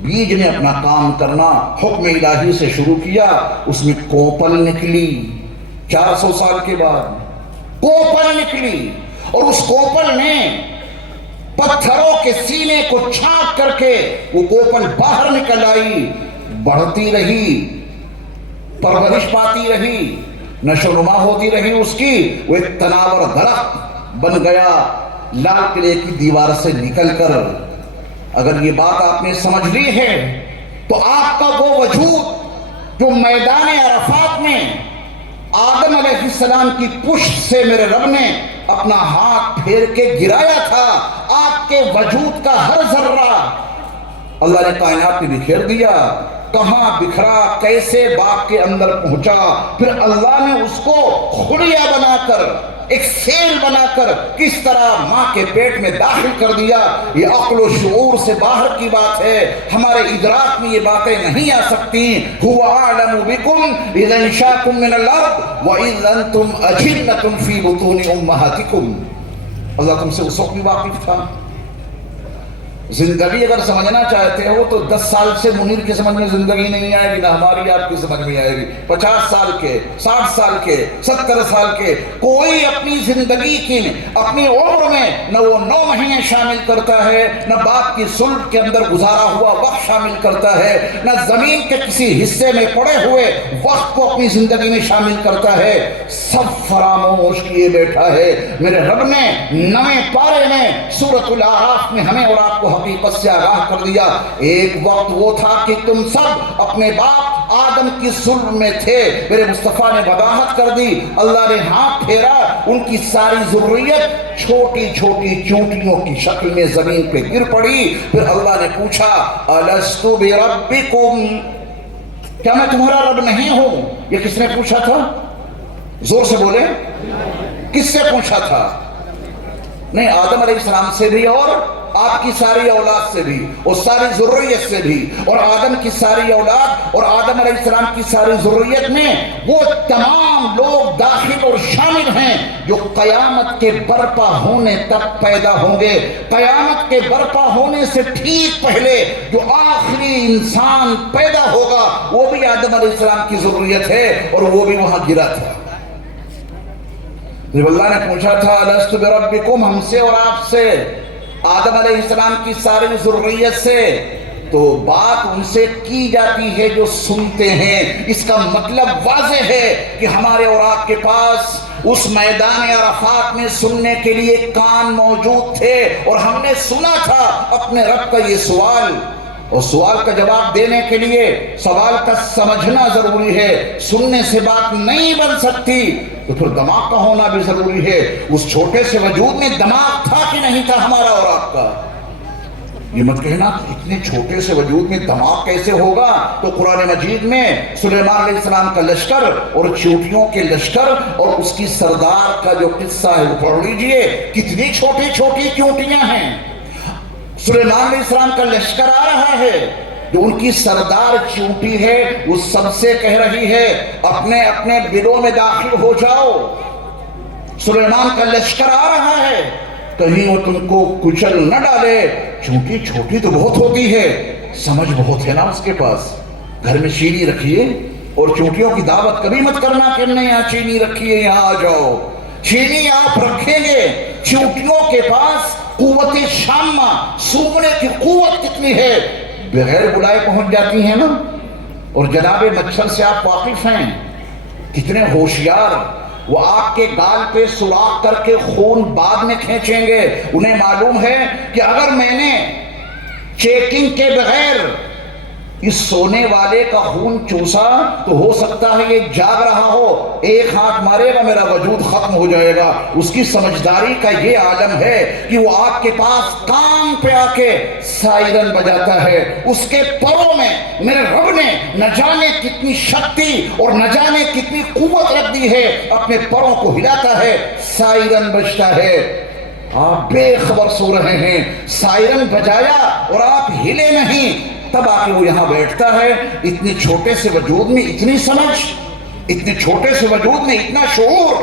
بیج نے اپنا کام کرنا حکم الہی سے شروع کیا، اس میں کوپل نکلی۔ 400 سال کے بعد کوپل نکلی، اور اس کوپل نے پتھروں کے سینے کو چھانک کر کے وہ کوپل باہر نکل آئی، بڑھتی رہی، پرورش پاتی رہی، نشو نما ہوتی رہی اس کی، وہ ایک تناور درخت بن گیا لال قلعے کی دیوار سے نکل کر۔ اگر یہ بات آپ نے سمجھ لی ہے تو آپ کا وہ وجود جو میدان عرفات میں آدم علیہ السلام کی پشت سے میرے رب نے اپنا ہاتھ پھیر کے گرایا تھا، آپ کے وجود کا ہر ذرہ اللہ نے کائنات میں بکھیر دیا۔ کہاں بکھرا، کیسے باغ کے اندر پہنچا، پھر اللہ نے اس کو خلیہ بنا کر، ایک سیل بنا کر کس طرح ماں کے پیٹ میں داخل کر دیا۔ یہ عقل و شعور سے باہر کی بات ہے، ہمارے ادراک میں یہ باتیں نہیں آ سکتی۔ هو اعلم بكم اذا انشاكم من الارض واذ انتم اجنة في بطون امهاتكم، اللہ تم سے اس وقت بھی واقف تھا۔ زندگی اگر سمجھنا چاہتے ہو تو 10 سال سے منیر کی سمجھ میں زندگی نہیں آئے گی، نہ ہماری آپ کی سمجھ میں آئے گی۔ 50 سال کے، 60 سال کے، 70 سال کے، کوئی اپنی زندگی کی اپنی عمر میں نہ وہ 9 مہینے شامل کرتا ہے، نہ باپ کی صلب کے اندر گزارا ہوا وقت شامل کرتا ہے، نہ زمین کے کسی حصے میں پڑے ہوئے وقت کو اپنی زندگی میں شامل کرتا ہے۔ سب فراموش کیے بیٹھا ہے میرے رب نے 9ویں پارے میں سورۃ الاعراف میں ہمیں اور آپ کو حقیقت سے آگاہ کر دیا۔ ایک وقت وہ تھا کہ تم سب اپنے باپ آدم کی صلب میں تھے، میرے مصطفیٰ نے وضاحت کر دی، اللہ نے ہاتھ پھیرا، ان کی ساری ذریت چھوٹی چھوٹی چونٹیوں کی شکل میں زمین پہ گر پڑی۔ پھر اللہ نے پوچھا الستُ بربکم، کیا میں تمہارا رب نہیں ہوں؟ یہ کس نے پوچھا تھا؟ زور سے بولے، کس سے پوچھا تھا؟ نہیں، آدم علیہ السلام سے بھی، اور آپ کی ساری اولاد سے بھی، اور ساری ذریت سے بھی، اور آدم کی ساری اولاد اور آدم علیہ السلام کی ساری ذریت میں وہ تمام لوگ داخل اور شامل ہیں جو قیامت کے برپا ہونے تک پیدا ہوں گے۔ قیامت کے برپا ہونے سے ٹھیک پہلے جو آخری انسان پیدا ہوگا وہ بھی آدم علیہ السلام کی ذریت ہے، اور وہ بھی وہاں گرا تھا۔ جب اللہ نے پوچھا تھا الست بربکم، ہم سے اور آپ سے، آدم علیہ السلام کی ساری ذریت سے، تو بات ان سے کی جاتی ہے جو سنتے ہیں۔ اس کا مطلب واضح ہے کہ ہمارے اور آپ کے پاس اس میدان عرفات میں سننے کے لیے کان موجود تھے، اور ہم نے سنا تھا اپنے رب کا یہ سوال، اور سوال کا جواب دینے کے لیے سوال کا سمجھنا ضروری ہے۔ سننے سے بات نہیں بن سکتی تو پھر دماغ کا ہونا بھی ضروری ہے۔ اس چھوٹے سے وجود میں دماغ تھا کہ نہیں تھا ہمارا اور آپ کا؟ یہ مت کہنا اتنے چھوٹے سے وجود میں دماغ کیسے ہوگا۔ تو قرآن مجید میں سلیمان علیہ السلام کا لشکر اور چیونٹیوں کے لشکر اور اس کی سردار کا جو قصہ ہے وہ پڑھ لیجئے، کتنی چھوٹی چھوٹی چیونٹیاں ہیں۔ سلیمان علیہ السلام کا لشکر آ رہا ہے، جو ان کی سردار چیونٹی ہے وہ سب سے کہہ رہی ہے اپنے اپنے بلوں میں داخل ہو جاؤ۔ سلیمان کا لشکر آ رہا ہے، کہیں وہ تم کو کچل نہ ڈالے۔ چونٹی چھوٹی تو بہت ہوتی ہے، سمجھ بہت ہے نا اس کے پاس۔ گھر میں چینی رکھیے، اور چونٹیوں کی دعوت کبھی مت کرنا کہ ہم نے یہاں چینی رکھی ہے یہاں آ جاؤ۔ چینی آپ رکھیں گے، چونٹیوں کے پاس قوت شامہ، سونگنے کی قوت کتنی ہے، بغیر بلائے پہنچ جاتی ہیں نا۔ اور جناب مچھر سے آپ واقف ہیں، کتنے ہوشیار، وہ آپ کے گال پہ سوراخ کر کے خون بعد میں کھینچیں گے۔ انہیں معلوم ہے کہ اگر میں نے چیکنگ کے بغیر اس سونے والے کا خون چوسا تو ہو سکتا ہے یہ جاگ رہا ہو، ایک ہاتھ مارے گا میرا وجود ختم ہو جائے گا۔ اس کی سمجھداری کا یہ عالم ہے کہ وہ آپ کے پاس کام پہ آ کے سائرن بجاتا ہے۔ اس کے پروں میں میرے رب نے نہ جانے کتنی شکتی اور نہ جانے کتنی قوت رکھ دی ہے، اپنے پروں کو ہلاتا ہے، سائرن بجتا ہے۔ آپ بے خبر سو رہے ہیں، سائرن بجایا اور آپ ہلے نہیں، تب آ کے وہ یہاں بیٹھتا ہے۔ اتنے چھوٹے سے وجود میں اتنی سمجھ، اتنے چھوٹے سے وجود میں اتنا شعور،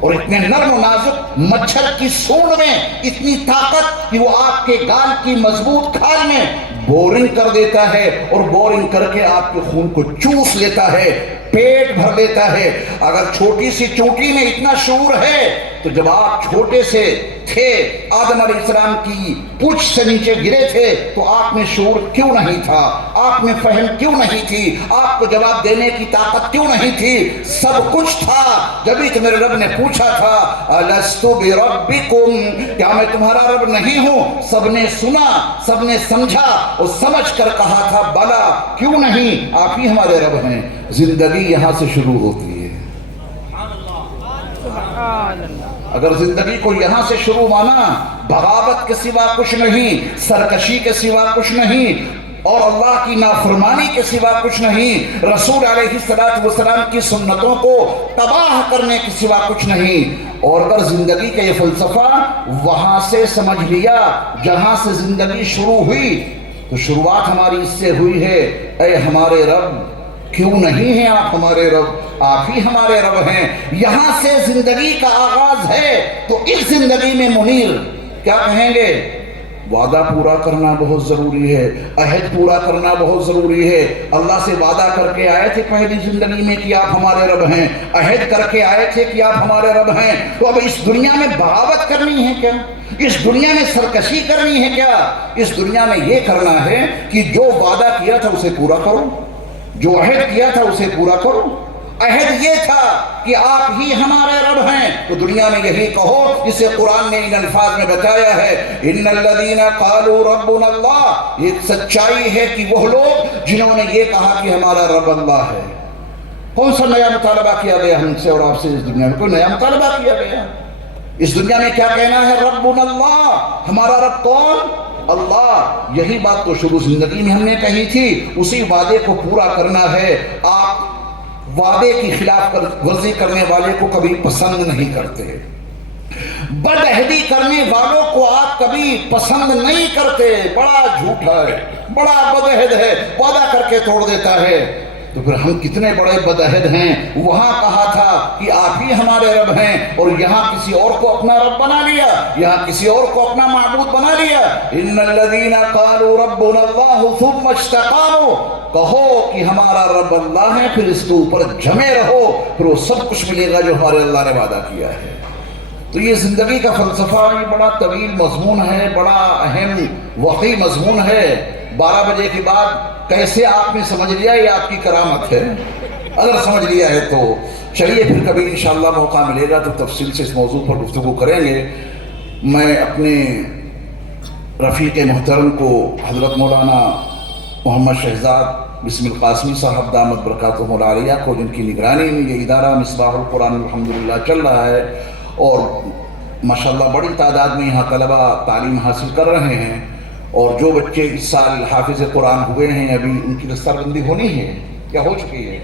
اور اتنے نرم و نازک مچھر کی سونڈ میں اتنی طاقت کہ وہ آپ کے گال کی مضبوط کھال میں بورنگ کر دیتا ہے، اور بورنگ کر کے آپ کے خون کو چوس لیتا ہے، پیٹ بھر لیتا ہے۔ اگر چھوٹی سی چونٹی میں اتنا شعور ہے تو جب آپ چھوٹے سے تھے، آدم علیہ السلام کی پوچھ سے نیچے گرے تھے، تو آپ میں شعور کیوں نہیں تھا؟ آپ میں فہم کیوں نہیں تھی؟ آپ کو جواب دینے کی طاقت کیوں نہیں تھی؟ سب کچھ تھا، جبھی تو میرے رب نے پوچھا تھا الست بربکم، کیا میں تمہارا رب نہیں ہوں؟ سب نے سنا، سب نے سمجھا، اور سمجھ کر کہا تھا بلا، کیوں نہیں، آپ ہی ہمارے رب ہیں۔ زندگی یہاں سے شروع ہوتی ہے۔ اگر زندگی کو یہاں سے شروع مانا، بغاوت کے سوا کچھ نہیں، سرکشی کے سوا کچھ نہیں، اور اللہ کی نافرمانی کے سوا کچھ نہیں، رسول علیہ السلام کی سنتوں کو تباہ کرنے کے سوا کچھ نہیں۔ اور اگر زندگی کا یہ فلسفہ وہاں سے سمجھ لیا جہاں سے زندگی شروع ہوئی، تو شروعات ہماری اس سے ہوئی ہے اے ہمارے رب، کیوں نہیں ہیں آپ ہمارے رب؟ آپ ہی ہمارے رب ہیں۔ یہاں سے زندگی کا آغاز ہے، تو اس زندگی میں منیر کیا کہیں گے؟ وعدہ پورا کرنا بہت ضروری ہے، عہد پورا کرنا بہت ضروری ہے۔ اللہ سے وعدہ کر کے آئے تھے پہلی زندگی میں کہ آپ ہمارے رب ہیں، عہد کر کے آئے تھے کہ آپ ہمارے رب ہیں، تو اب اس دنیا میں بغاوت کرنی ہے کیا؟ اس دنیا میں سرکشی کرنی ہے کیا؟ اس دنیا میں یہ کرنا ہے کہ جو وعدہ کیا تھا اسے پورا کرو، جو عہد کیا تھا اسے پورا کرو۔ عہد یہ تھا کہ آپ ہی ہمارے رب ہیں، تو دنیا میں یہی کہو جسے قرآن نے ان الفاظ میں بتایا ہے ان الذین قالوا ربنا اللہ۔ ایک سچائی ہے کہ وہ لوگ جنہوں نے یہ کہا کہ ہمارا رب اللہ ہے۔ کون سا نیا مطالبہ کیا گیا ہم سے اور آپ سے؟ اس دنیا میں کوئی نیا مطالبہ کیا گیا؟ اس دنیا میں کیا کہنا ہے؟ ربنا اللہ، ہمارا رب کون؟ اللہ یہی بات تو شروع زندگی میں ہم نے کہی تھی، اسی وعدے کو پورا کرنا ہے۔ آپ وعدے کی خلاف ورزی کرنے والے کو کبھی پسند نہیں کرتے، بدعہدی کرنے والوں کو آپ کبھی پسند نہیں کرتے۔ بڑا جھوٹا ہے، بڑا بدعہد ہے، وعدہ کر کے توڑ دیتا ہے۔ تو پھر ہم کتنے بڑے بدعہد ہیں۔ وہاں کہا تھا کہ آپ ہی ہمارے رب ہیں، اور یہاں کسی اور کو اپنا رب بنا لیا، یہاں کسی اور کو اپنا معبود بنا لیا۔ ان الذین قالوا ربنا اللہ ثم استقاموا، کہو کہ ہمارا رب اللہ ہے، پھر اس کے اوپر جمے رہو، پھر وہ سب کچھ ملے گا جو ہمارے اللہ نے وعدہ کیا ہے۔ تو یہ زندگی کا فلسفہ یہ بڑا طویل مضمون ہے، بڑا اہم وقی مضمون ہے۔ 12 بجے کے بعد کیسے آپ نے سمجھ لیا، یہ آپ کی کرامت ہے۔ اگر سمجھ لیا ہے تو چلیے پھر کبھی انشاءاللہ موقع ملے گا تو تفصیل سے اس موضوع پر گفتگو کریں گے۔ میں اپنے رفیق محترم کو حضرت مولانا محمد شہزاد بسم القاسمی صاحب دامت برکاتہم العالیہ کو، جن کی نگرانی میں یہ ادارہ مصباح القرآن الحمدللہ چل رہا ہے، اور ماشاءاللہ بڑی تعداد میں یہاں طلبہ تعلیم حاصل کر رہے ہیں، اور جو بچے اس سال حافظ قرآن ہوئے ہیں ابھی ان کی دستار بندی ہونی ہے، کیا ہو چکی ہے؟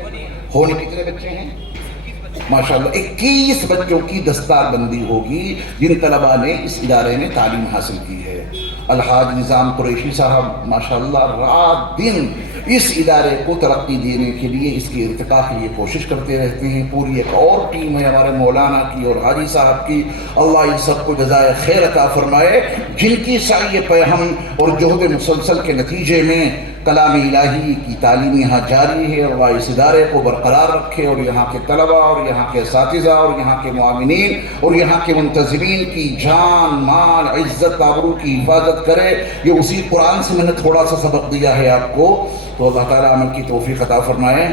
ہونے کتنے بچے ہیں؟ ماشاءاللہ 21 بچوں کی دستار بندی ہوگی جن طلبہ نے اس ادارے میں تعلیم حاصل کی ہے۔ الحاج نظام قریشی صاحب ماشاءاللہ رات دن اس ادارے کو ترقی دینے کے لیے، اس کے ارتقاء کے لیے کوشش کرتے رہتے ہیں۔ پوری ایک اور ٹیم ہے ہمارے مولانا کی اور حاجی صاحب کی، اللہ ان سب کو جزائے خیر عطا فرمائے، جن کی سعی پیہم اور جہد مسلسل کے نتیجے میں کلام الہی کی تعلیم یہاں جاری ہے، اور وہ اس ادارے کو برقرار رکھے، اور یہاں کے طلبہ اور یہاں کے اساتذہ اور یہاں کے معاونین اور یہاں کے منتظمین کی جان مال عزت آبرو کی حفاظت کرے۔ یہ اسی قرآن سے میں نے تھوڑا سا سبق دیا ہے آپ کو، تو اللہ تعالیٰ عمل کی توفیق عطا فرمائے۔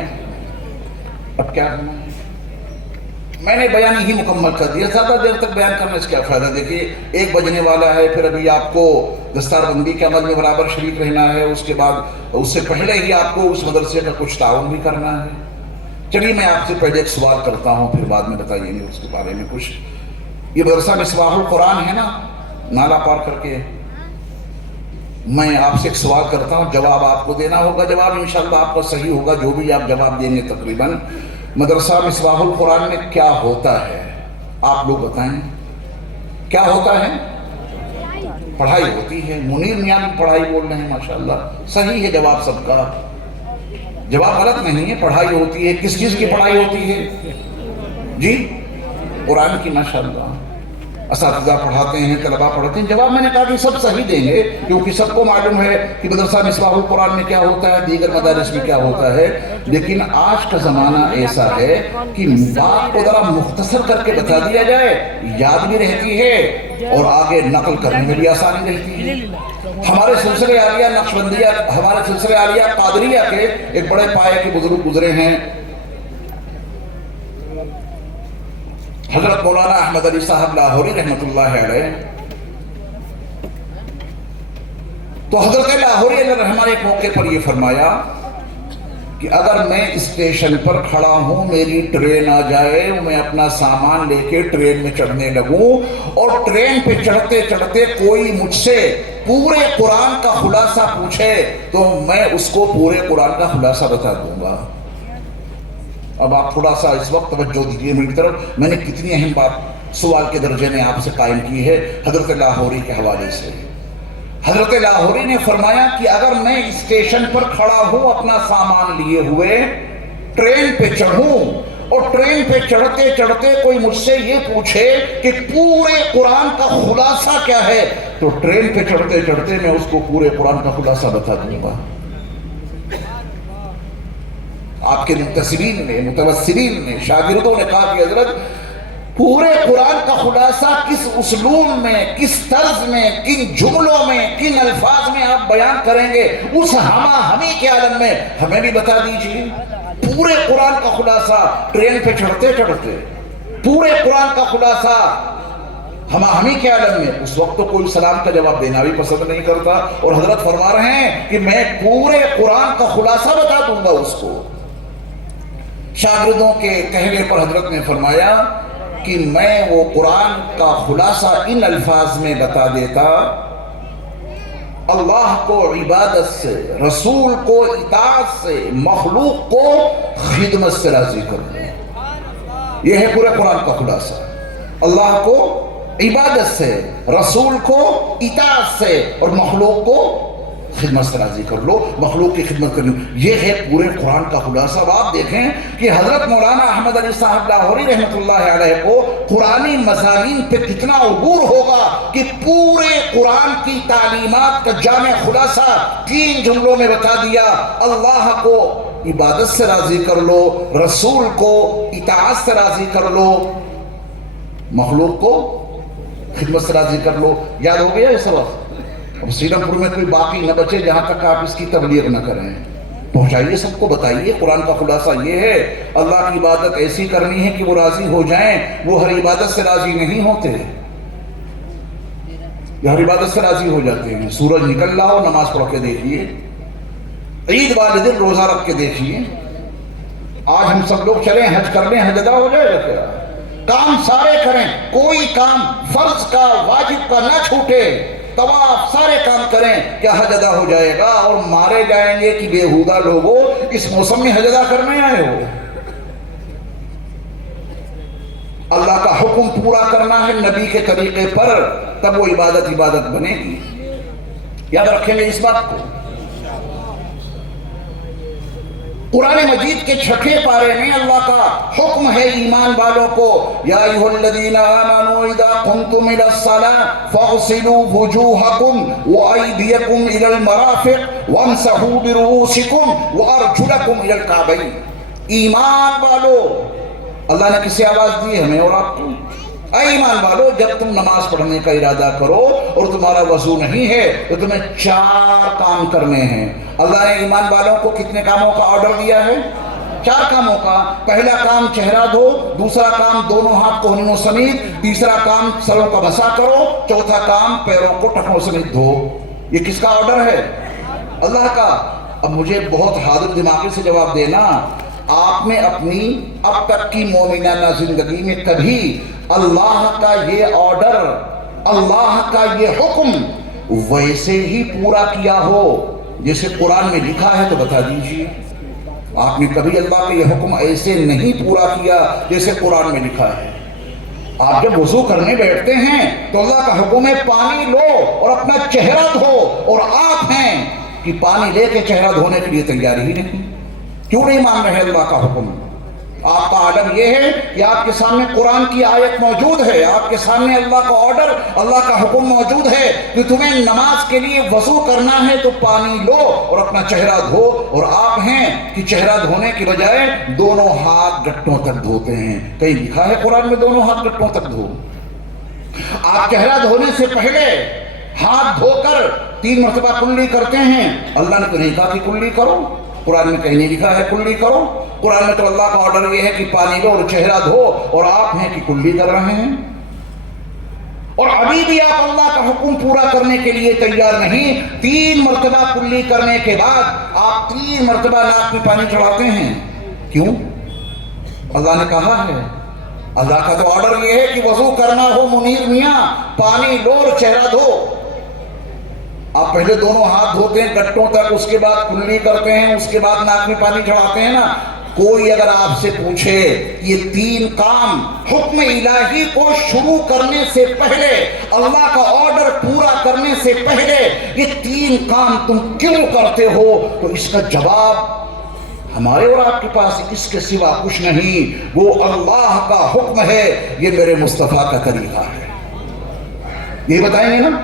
اب کیا کرنا ہے؟ میں نے بیان ہی مکمل کر دیا، زیادہ دیر تک بیان کرنے سے کیا فائدہ؟ دیکھیے 1 بجنے والا ہے، پھر ابھی آپ کو دستار بندی کے عمل میں برابر شریک رہنا ہے، اس کے بعد اس سے پہلے ہی آپ کو اس مدرسے کا کچھ تعاون بھی کرنا ہے۔ چلیے میں آپ سے پہلے ایک سوال کرتا ہوں، پھر بعد میں بتائیے گے اس کے بارے میں کچھ۔ یہ مدرسہ مصباح القرآن ہے نا، نالا پار کر کے، میں آپ سے ایک سوال کرتا ہوں، جواب آپ کو دینا ہوگا، جواب انشاءاللہ آپ کا صحیح ہوگا، جو بھی آپ جواب دیں گے تقریباً۔ مدرسہ مصباح القرآن میں کیا ہوتا ہے؟ آپ لوگ بتائیں کیا ہوتا ہے؟ پڑھائی ہوتی ہے۔ منیر میاں بھی پڑھائی بول رہے ہیں، ماشاءاللہ صحیح ہے جواب سب کا، جواب غلط نہیں ہے، پڑھائی ہوتی ہے۔ کس چیز کی پڑھائی ہوتی ہے جی؟ قرآن کی، ماشاءاللہ اساتذہ پڑھاتے ہیں، طلبہ پڑھاتے ہیں۔ جواب میں نے کہا کہ سب صحیح دیں گے، کیونکہ سب کو معلوم ہے کہ مدرسہ مصباح القرآن میں کیا ہوتا ہے، دیگر مدارس میں کیا ہوتا ہے۔ لیکن آج کا زمانہ ایسا ہے کہ بات کو ذرا مختصر کر کے بتا دیا جائے، یاد بھی رہتی ہے اور آگے نقل کرنے میں بھی آسانی رہتی ہے۔ ہمارے سلسلے عالیہ نقشبندیہ، ہمارے سلسلے عالیہ قادریہ کے ایک بڑے پائے کے بزرگ گزرے ہیں، حضرت مولانا احمد علی صاحب لاہوری رحمۃ اللہ علیہ۔ تو حضرت لاہوری علیہ الرحمہ نے ایک موقع پر یہ فرمایا کہ اگر میں اسٹیشن پر کھڑا ہوں، میری ٹرین آ جائے، میں اپنا سامان لے کے ٹرین میں چڑھنے لگوں، اور ٹرین پہ چڑھتے چڑھتے کوئی مجھ سے پورے قرآن کا خلاصہ پوچھے تو میں اس کو پورے قرآن کا خلاصہ بتا دوں گا۔ اب آپ تھوڑا سا اس وقت توجہ دیجیے میری طرف، میں نے کتنی اہم بات سوال کے درجے میں آپ سے قائم کی ہے حضرت لاہوری کے حوالے سے۔ حضرت لاہوری نے فرمایا کہ اگر میں اسٹیشن پر کھڑا ہوں اپنا سامان لیے ہوئے، ٹرین پہ چڑھوں، اور ٹرین پہ چڑھتے چڑھتے کوئی مجھ سے یہ پوچھے کہ پورے قرآن کا خلاصہ کیا ہے، تو ٹرین پہ چڑھتے چڑھتے میں اس کو پورے قرآن کا خلاصہ بتا دوں گا۔ آپ کے منتسبین نے، متوسلین نے، شاگردوں نے کہا کہ حضرت پورے قرآن کا خلاصہ کس اسلوب میں، کس طرز میں، کن جملوں میں، کن الفاظ میں آپ بیان کریں گے، اس ہمہ ہمی کے عالم میں ہمیں بھی بتا دیجیے۔ پورے قرآن کا خلاصہ ٹرین پہ چڑھتے چڑھتے، پورے قرآن کا خلاصہ ہمہ ہمی کے عالم میں۔ اس وقت تو کوئی سلام کا جواب دینا بھی پسند نہیں کرتا، اور حضرت فرما رہے ہیں کہ میں پورے قرآن کا خلاصہ بتا دوں گا اس کو۔ شاگردوں کے کہنے پر حضرت نے فرمایا کہ میں وہ قرآن کا خلاصہ ان الفاظ میں بتا دیتا، اللہ کو عبادت سے، رسول کو اطاعت سے، مخلوق کو خدمت سے راضی کر لو۔ یہ ہے پورے قرآن کا خلاصہ۔ اللہ کو عبادت سے، رسول کو اطاعت سے اور مخلوق کو خدمت سے راضی کر لو، مخلوق کی خدمت کر لو۔ یہ ہے پورے قرآن کا خلاصہ۔ اب آپ دیکھیں کہ حضرت مولانا احمد علی صاحب لاہوری رحمۃ اللہ علیہ کو قرآنی مضامین پہ کتنا عبور ہوگا کہ پورے قرآن کی تعلیمات کا جامع خلاصہ 3 جملوں میں بتا دیا۔ اللہ کو عبادت سے راضی کر لو، رسول کو اطاعت سے راضی کر لو، مخلوق کو خدمت سے راضی کر لو۔ یاد ہو گیا اس وقت؟ اب سیلم پور میں کوئی باقی نہ بچے جہاں تک آپ اس کی تبلیغ نہ کریں۔ پہنچائیے، سب کو بتائیے۔ قرآن کا خلاصہ یہ ہے، اللہ کی عبادت ایسی کرنی ہے کہ وہ راضی ہو جائیں۔ وہ ہر عبادت سے راضی نہیں ہوتے، یہ ہر عبادت سے راضی ہو جاتے ہیں۔ سورج نکل رہا ہو، نماز پڑھ کے دیکھیے، عید والے دن روزہ رکھ کے دیکھیے۔ آج ہم سب لوگ چلیں حج کر لیں، حج ادا ہو جائے گا کیا؟ کام سارے کریں، کوئی کام فرض کا واجب کا نہ چھوٹے، طواف سارے کام کریں، کیا حج ادا ہو جائے گا؟ اور مارے جائیں گے کہ بےہودہ لوگوں، اس موسم میں حج ادا کرنے آئے ہو۔ اللہ کا حکم پورا کرنا ہے نبی کے طریقے پر، تب وہ عبادت بنے گی۔ یاد رکھیں گے اس بات کو۔ قرآن مجید کے 6 پارے میں اللہ کا حکم ہے ایمان والوں کو، یا ایھا الذین آمنوا اذا قمتم الی الصلاۃ فاغسلوا وجوہکم وایدیکم الی المرافق وامسحوا برؤوسکم وارجلکم الی الکعبین۔ ایمان والو، اللہ نے کسے آواز دی؟ ہمیں اور آپ کو۔ اے ایمان والو، جب تم نماز پڑھنے کا ارادہ کرو اور تمہارا وضو نہیں ہے تو تمہیں 4 کام کرنے ہیں۔ اللہ نے ایمان والوں کو کتنے کاموں کا آرڈر دیا ہے؟ 4 کاموں کا۔ پہلا کام چہرہ دھو، دوسرا کام دونوں ہاتھ کوہنیوں سمیت، تیسرا کام سروں کا مسا کرو، چوتھا کام پیروں کو ٹخنوں سمیت دھو۔ یہ کس کا آرڈر ہے؟ اللہ کا۔ اب مجھے بہت حاضر دماغی سے جواب دینا، آپ نے اپنی اب تک کی مومنانہ زندگی میں کبھی اللہ کا یہ آرڈر، اللہ کا یہ حکم ویسے ہی پورا کیا ہو جیسے قرآن میں لکھا ہے؟ تو بتا دیجیے۔ آپ نے کبھی اللہ کا یہ حکم ایسے نہیں پورا کیا جیسے قرآن میں لکھا ہے؟ آپ جب وضو کرنے بیٹھتے ہیں تو اللہ کا حکم ہے پانی لو اور اپنا چہرہ دھو، اور آپ ہیں کہ پانی لے کے چہرہ دھونے کے لیے تیار ہی نہیں۔ کیوں نہیں مان رہے اللہ کا حکم؟ آپ کا آرڈر یہ ہے کہ آپ کے سامنے قرآن کی آیت موجود ہے، آپ کے سامنے اللہ کا آرڈر، اللہ کا حکم موجود ہے کہ تمہیں نماز کے لیے وضو کرنا ہے تو پانی لو اور اپنا چہرہ دھو، اور آپ ہیں کہ چہرہ دھونے کی بجائے دونوں ہاتھ گٹوں تک دھوتے ہیں۔ کہیں لکھا ہے قرآن میں دونوں ہاتھ گٹوں تک دھو؟ آپ چہرہ دھونے سے پہلے ہاتھ دھو کر 3 مرتبہ کلی کرتے ہیں۔ اللہ نے تو نہیں کہا کہ کلی کرو، قرآن میں کہیں نہیں لکھا ہے کلی کرو۔ قرآن میں تو اللہ کا آرڈر یہ ہے کہ پانی لو اور چہرہ دھو، اور آپ ہیں کہ کلی کر رہے ہیں۔ اور ابھی بھی آپ اللہ کا حکم پورا کرنے کے لیے تیار نہیں۔ 3 مرتبہ کلی کرنے کے بعد آپ 3 مرتبہ ناک میں پانی چڑھاتے ہیں۔ کیوں؟ اللہ نے کہا ہے۔ اللہ کا تو آرڈر یہ ہے کہ وضو کرنا ہو منیر میاں، پانی لو اور چہرہ دھو۔ آپ پہلے دونوں ہاتھ دھوتے ہیں گٹوں تک، اس کے بعد کلی کرتے ہیں، اس کے بعد ناک میں پانی چڑھاتے ہیں نا۔ کوئی اگر آپ سے پوچھے یہ 3 کام حکم الہی کو شروع کرنے سے پہلے، اللہ کا آرڈر پورا کرنے سے پہلے یہ 3 کام تم کیوں کرتے ہو، تو اس کا جواب ہمارے اور آپ کے پاس اس کے سوا کچھ نہیں۔ وہ اللہ کا حکم ہے، یہ میرے مصطفیٰ کا طریقہ ہے۔ یہ بتائیں گے نا،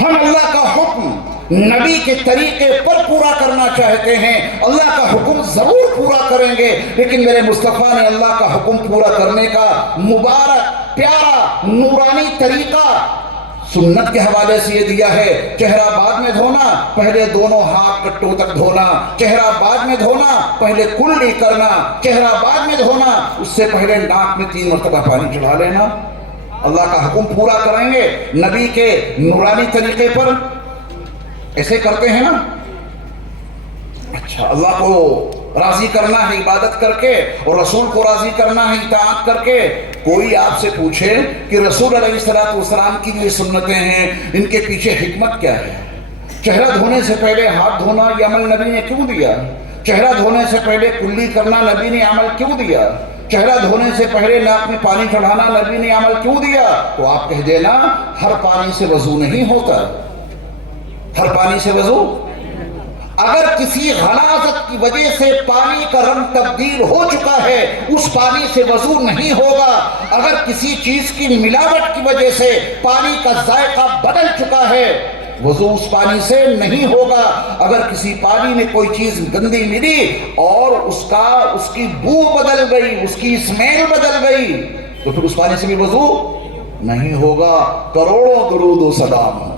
ہم اللہ کا حکم نبی کے طریقے پر پورا کرنا چاہتے ہیں، اللہ کا حکم ضرور پورا کریں گے، لیکن میرے مصطفیٰ نے اللہ کا حکم پورا کرنے کا مبارک پیارا نورانی طریقہ سنت کے حوالے سے یہ دیا ہے۔ چہرہ بعد میں دھونا، پہلے دونوں ہاتھ گٹوں تک دھونا، چہرہ بعد میں دھونا، پہلے کلی کرنا، چہرہ بعد میں دھونا، اس سے پہلے ناک میں 3 مرتبہ پانی چڑھا لینا۔ اللہ کا حکم پورا کریں گے نبی کے نورانی طریقے پر، ایسے کرتے ہیں نا۔ اچھا، اللہ کو راضی کرنا ہے عبادت کر کے، اور رسول کو راضی کرنا ہے اطاعت کر کے۔ کوئی آپ سے پوچھے کہ رسول علیہ الصلوۃ والسلام کی جو سنتیں ہیں ان کے پیچھے حکمت کیا ہے، چہرہ دھونے سے پہلے ہاتھ دھونا یہ عمل نبی نے کیوں دیا؟ چہرہ دھونے سے پہلے کلی کرنا نبی نے عمل کیوں دیا؟ چہرہ دھونے سے پہلے ناک میں پانی چڑھانا نبی نے عمل کیوں دیا؟ تو آپ کہہ دینا ہر پانی سے وضو نہیں ہوتا، ہر پانی سے وضو، اگر کسی غلاظت کی وجہ سے پانی کا رنگ تبدیل ہو چکا ہے اس پانی سے وضو نہیں ہوگا، اگر کسی چیز کی ملاوٹ کی وجہ سے پانی کا ذائقہ بدل چکا ہے وضو اس پانی سے نہیں ہوگا، اگر کسی پانی میں کوئی چیز گندی ملی اور اس کی بو بدل گئی، اس کی اسمیل بدل گئی تو پھر اس پانی سے بھی وضو نہیں ہوگا۔ کروڑوں درود و سلام ہو،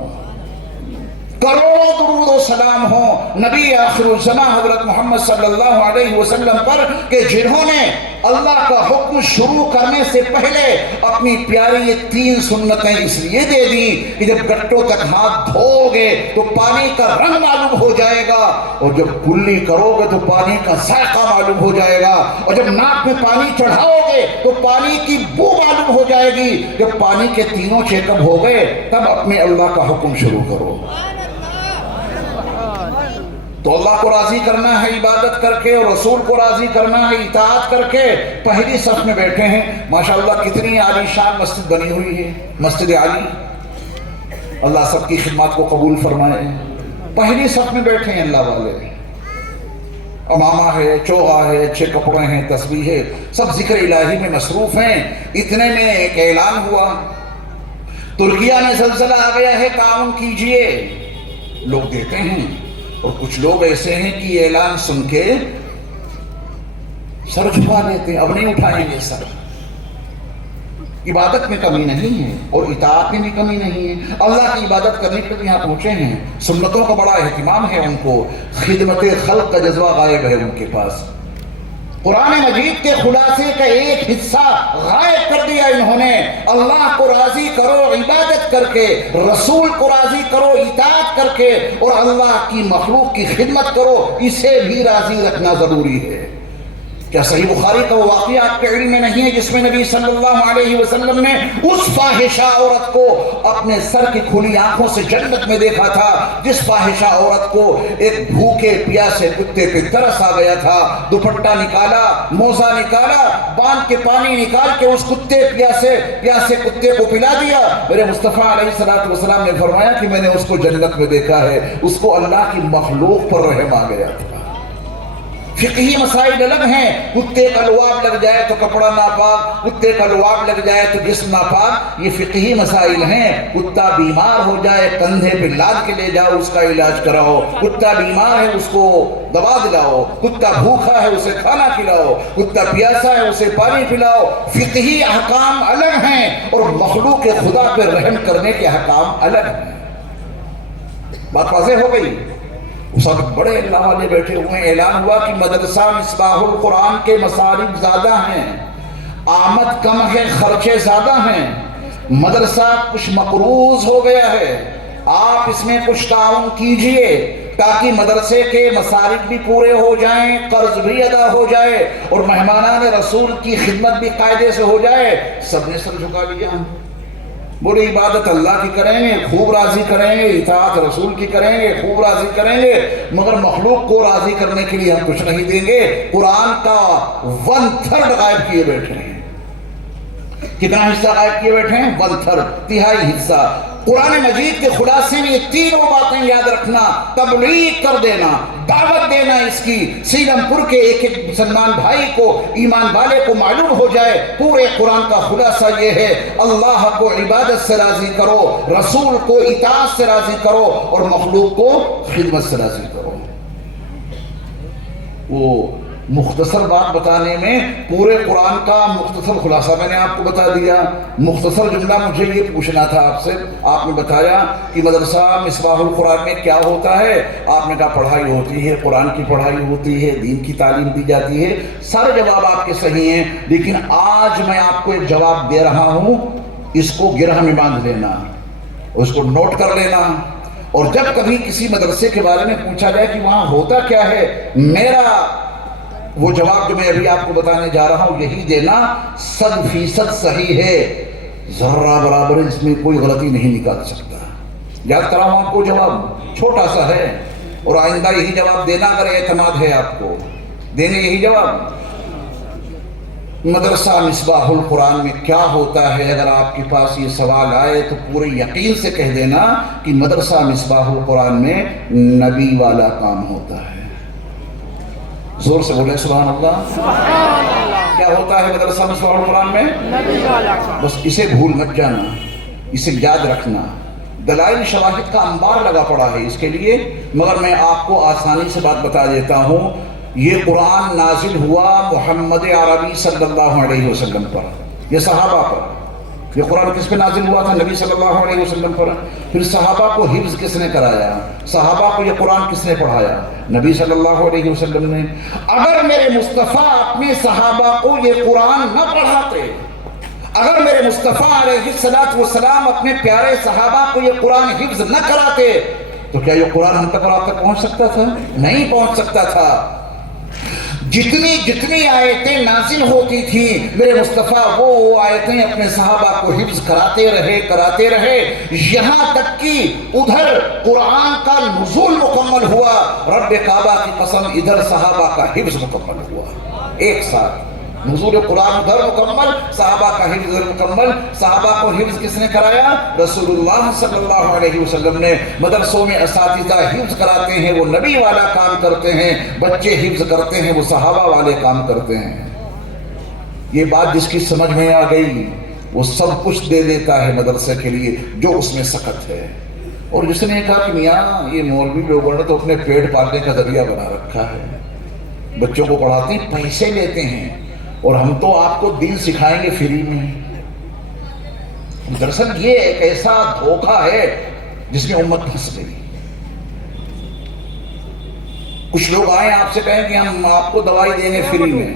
کروڑوں درود و سلام ہو نبی آخر الزماں حضرت محمد صلی اللہ علیہ وسلم پر کہ جنہوں نے اللہ کا حکم شروع کرنے سے پہلے اپنی پیاری یہ 3 سنتیں اس لیے دے دی کہ جب گٹوں تک ہاتھ دھو گے تو پانی کا رنگ معلوم ہو جائے گا، اور جب کلی کرو گے تو پانی کا ذائقہ معلوم ہو جائے گا، اور جب ناک میں پانی چڑھاؤ گے تو پانی کی بو معلوم ہو جائے گی۔ جب پانی کے تینوں چیک اپ ہو گئے تب اپنے اللہ کا حکم شروع کرو۔ تو اللہ کو راضی کرنا ہے عبادت کر کے، اور رسول کو راضی کرنا ہے اطاعت کر کے۔ پہلی صف میں بیٹھے ہیں، ماشاءاللہ کتنی عالی شان مسجد بنی ہوئی ہے، مسجد عالی، اللہ سب کی خدمات کو قبول فرمائے۔ پہلی صف میں بیٹھے ہیں اللہ والے، امامہ ہے، چوغا ہے، اچھے کپڑے ہیں، تسبیح ہے، سب ذکر الہی میں مصروف ہیں۔ اتنے میں ایک اعلان ہوا، ترکیہ میں زلزلہ آ گیا ہے، تعاون کیجئے۔ لوگ دیتے ہیں، اور کچھ لوگ ایسے ہیں کہ یہ اعلان سن کے سر جھکا لیتے ہیں، اب نہیں اٹھائیں گے سر۔ عبادت میں کمی نہیں ہے اور اطاعت میں بھی کمی نہیں ہے، اللہ کی عبادت کرنے کے لیے یہاں پہنچے ہیں، سنتوں کا بڑا اہتمام ہے ان کو، خدمت خلق کا جذبہ غائب ہے ان کے پاس۔ قرآن مجید کے خلاصے کا ایک حصہ غائب کر دیا انہوں نے۔ اللہ کو راضی کرو عبادت کر کے، رسول کو راضی کرو اطاعت کر کے، اور اللہ کی مخلوق کی خدمت کرو، اسے بھی راضی رکھنا ضروری ہے۔ کیا صحیح بخاری کا وہ واقعہ آپ کے علم میں نہیں ہے جس میں نبی صلی اللہ علیہ وسلم نے اس فاحشہ عورت کو اپنے سر کی کھلی آنکھوں سے جنت میں دیکھا تھا، جس فاحشہ عورت کو ایک بھوکے پیاسے کتے پہ ترس آ گیا تھا، دوپٹہ نکالا، موزہ نکالا، باندھ کے پانی نکال کے اس کتے پیاسے کتے کو پلا دیا۔ میرے مصطفیٰ علیہ السلام نے فرمایا کہ میں نے اس کو جنت میں دیکھا ہے، اس کو اللہ کی مخلوق پر رحم آ گیا تھا۔ فقہی مسائل الگ ہیں، کتے کا لعاب لگ جائے تو کپڑا ناپاک، کتے کا لعاب لگ جائے تو جسم ناپاک، یہ فقہی مسائل ہیں۔ کتا بیمار ہو جائے کندھے پہ لاد کے لے جاؤ، اس کا علاج کراؤ، کتا بیمار ہے اس کو دوا دلاؤ، کتا بھوکا ہے اسے کھانا کھلاؤ، کتا پیاسا ہے اسے پانی پلاؤ۔ فقہی احکام الگ ہیں اور مخلوق خدا پہ رحم کرنے کے احکام الگ ہیں۔ بات واضح ہو گئی؟ اس وقت بڑے اللہ والے بیٹھے ہوئے ہیں، اعلان ہوا کہ مدرسہ مصباح القرآن کے مصارف زیادہ ہیں، آمد کم ہے، خرچے زیادہ ہیں، مدرسہ کچھ مقروض ہو گیا ہے، آپ اس میں کچھ تعاون کیجئے تاکہ مدرسے کے مصارف بھی پورے ہو جائیں، قرض بھی ادا ہو جائے اور مہمانان رسول کی خدمت بھی قاعدے سے ہو جائے۔ سب نے سر جھکا لیا، بولے عبادت اللہ کی کریں گے، خوب راضی کریں گے، اطاعت رسول کی کریں گے، خوب راضی کریں گے، مگر مخلوق کو راضی کرنے کے لیے ہم کچھ نہیں دیں گے۔ قرآن کا 1/3 غائب کیے بیٹھے ہیں۔ کتنا حصہ غائب کیے بیٹھے ہیں؟ 1/3، تہائی حصہ۔ قرآن مجید کے خلاصے میں یہ تینوں باتیں یاد رکھنا، تبلیغ کر دینا، دعوت دینا اس کی، سیلم پور کے ایک ایک مسلمان بھائی کو، ایمان والے کو معلوم ہو جائے پورے قرآن کا خلاصہ یہ ہے، اللہ کو عبادت سے راضی کرو، رسول کو اطاعت سے راضی کرو اور مخلوق کو خدمت سے راضی کرو۔ وہ مختصر بات بتانے میں پورے قرآن کا مختصر خلاصہ میں نے آپ کو بتا دیا۔ مختصر جملہ مجھے یہ پوچھنا تھا آپ سے، آپ نے بتایا کہ مدرسہ مصباح القرآن میں کیا ہوتا ہے، آپ نے کہا پڑھائی ہوتی ہے، قرآن کی پڑھائی ہوتی ہے، دین کی تعلیم دی جاتی ہے، سارے جواب آپ کے صحیح ہیں، لیکن آج میں آپ کو ایک جواب دے رہا ہوں، اس کو گرہ میں باندھ لینا، اس کو نوٹ کر لینا، اور جب کبھی کسی مدرسے کے بارے میں پوچھا جائے کہ وہاں ہوتا کیا ہے، میرا وہ جواب جو میں ابھی آپ کو بتانے جا رہا ہوں یہی دینا 100% صحیح ہے، ذرہ برابر اس میں کوئی غلطی نہیں نکال سکتا۔ یاد کراؤں آپ کو جواب؟ چھوٹا سا ہے، اور آئندہ یہی جواب دینا اگر اعتماد ہے آپ کو، دینے یہی جواب۔ مدرسہ مصباح القرآن میں کیا ہوتا ہے؟ اگر آپ کے پاس یہ سوال آئے تو پورے یقین سے کہہ دینا کہ مدرسہ مصباح القرآن میں نبی والا کام ہوتا ہے۔ زور سے بولے سبحان اللہ۔ کیا ہوتا ہے مدرسہ مصباح القرآن میں؟ نبی والا کام۔ بس اسے بھول مت جانا، اسے یاد رکھنا۔ دلائل شواہد کا انبار لگا پڑا ہے اس کے لیے، مگر میں آپ کو آسانی سے بات بتا دیتا ہوں۔ یہ قرآن نازل ہوا محمد عربی صلی اللہ علیہ وسلم پر، یہ صحابہ پر۔ یہ قرآن کس پہ نازل ہوا تھا؟ نبی صلی اللہ علیہ وسلم پر۔ پھر صحابہ کو حفظ کس نے کرایا؟ صحابہ کو یہ قرآن کس نے پڑھایا؟ نبی صلی اللہ علیہ وسلم نے۔ اگر میرے مصطفیٰ اپنے صحابہ کو یہ قرآن نہ پڑھاتے، اگر میرے مصطفیٰ علیہ السلام اپنے پیارے صحابہ کو یہ قرآن حفظ نہ کراتے تو کیا یہ قرآن ہم تک اور آپ تک پہنچ سکتا تھا؟ نہیں پہنچ سکتا تھا۔ جتنی آیتیں نازل ہوتی تھیں، میرے مصطفیٰ وہ آیتیں اپنے صحابہ کو حفظ کراتے رہے، یہاں تک کہ ادھر قرآن کا نزول مکمل ہوا، رب کعبہ کی قسم ادھر صحابہ کا حفظ مکمل ہوا۔ ایک ساتھ نزول قرآن ادھر مکمل، صحابہ کا حفظ ادھر مکمل۔ صحابہ کو حفظ کس نے کرایا؟ رسول اللہ صلی اللہ علیہ وسلم نے۔ مدرسوں میں اساتذہ حفظ کراتے ہیں، وہ نبی والا کام کرتے ہیں، بچے حفظ کرتے ہیں، وہ صحابہ والے کام کرتے ہیں۔ یہ بات جس کی سمجھ میں آ گئی وہ سب کچھ دے دیتا ہے مدرسے کے لیے جو اس میں سخت ہے۔ اور جس نے کہا کہ میاں یہ مولوی لوگوں نے تو اپنے پیٹ پالنے کا ذریعہ بنا رکھا ہے، بچوں کو پڑھاتے ہیں، پیسے لیتے ہیں، اور ہم تو آپ کو دین سکھائیں گے فری میں۔ دراصل یہ ایک ایسا دھوکہ ہے جس میں امت پھنس گئی۔ کچھ لوگ آئیں آپ سے کہیں کہ ہم آپ کو دوائی دیں گے فری میں۔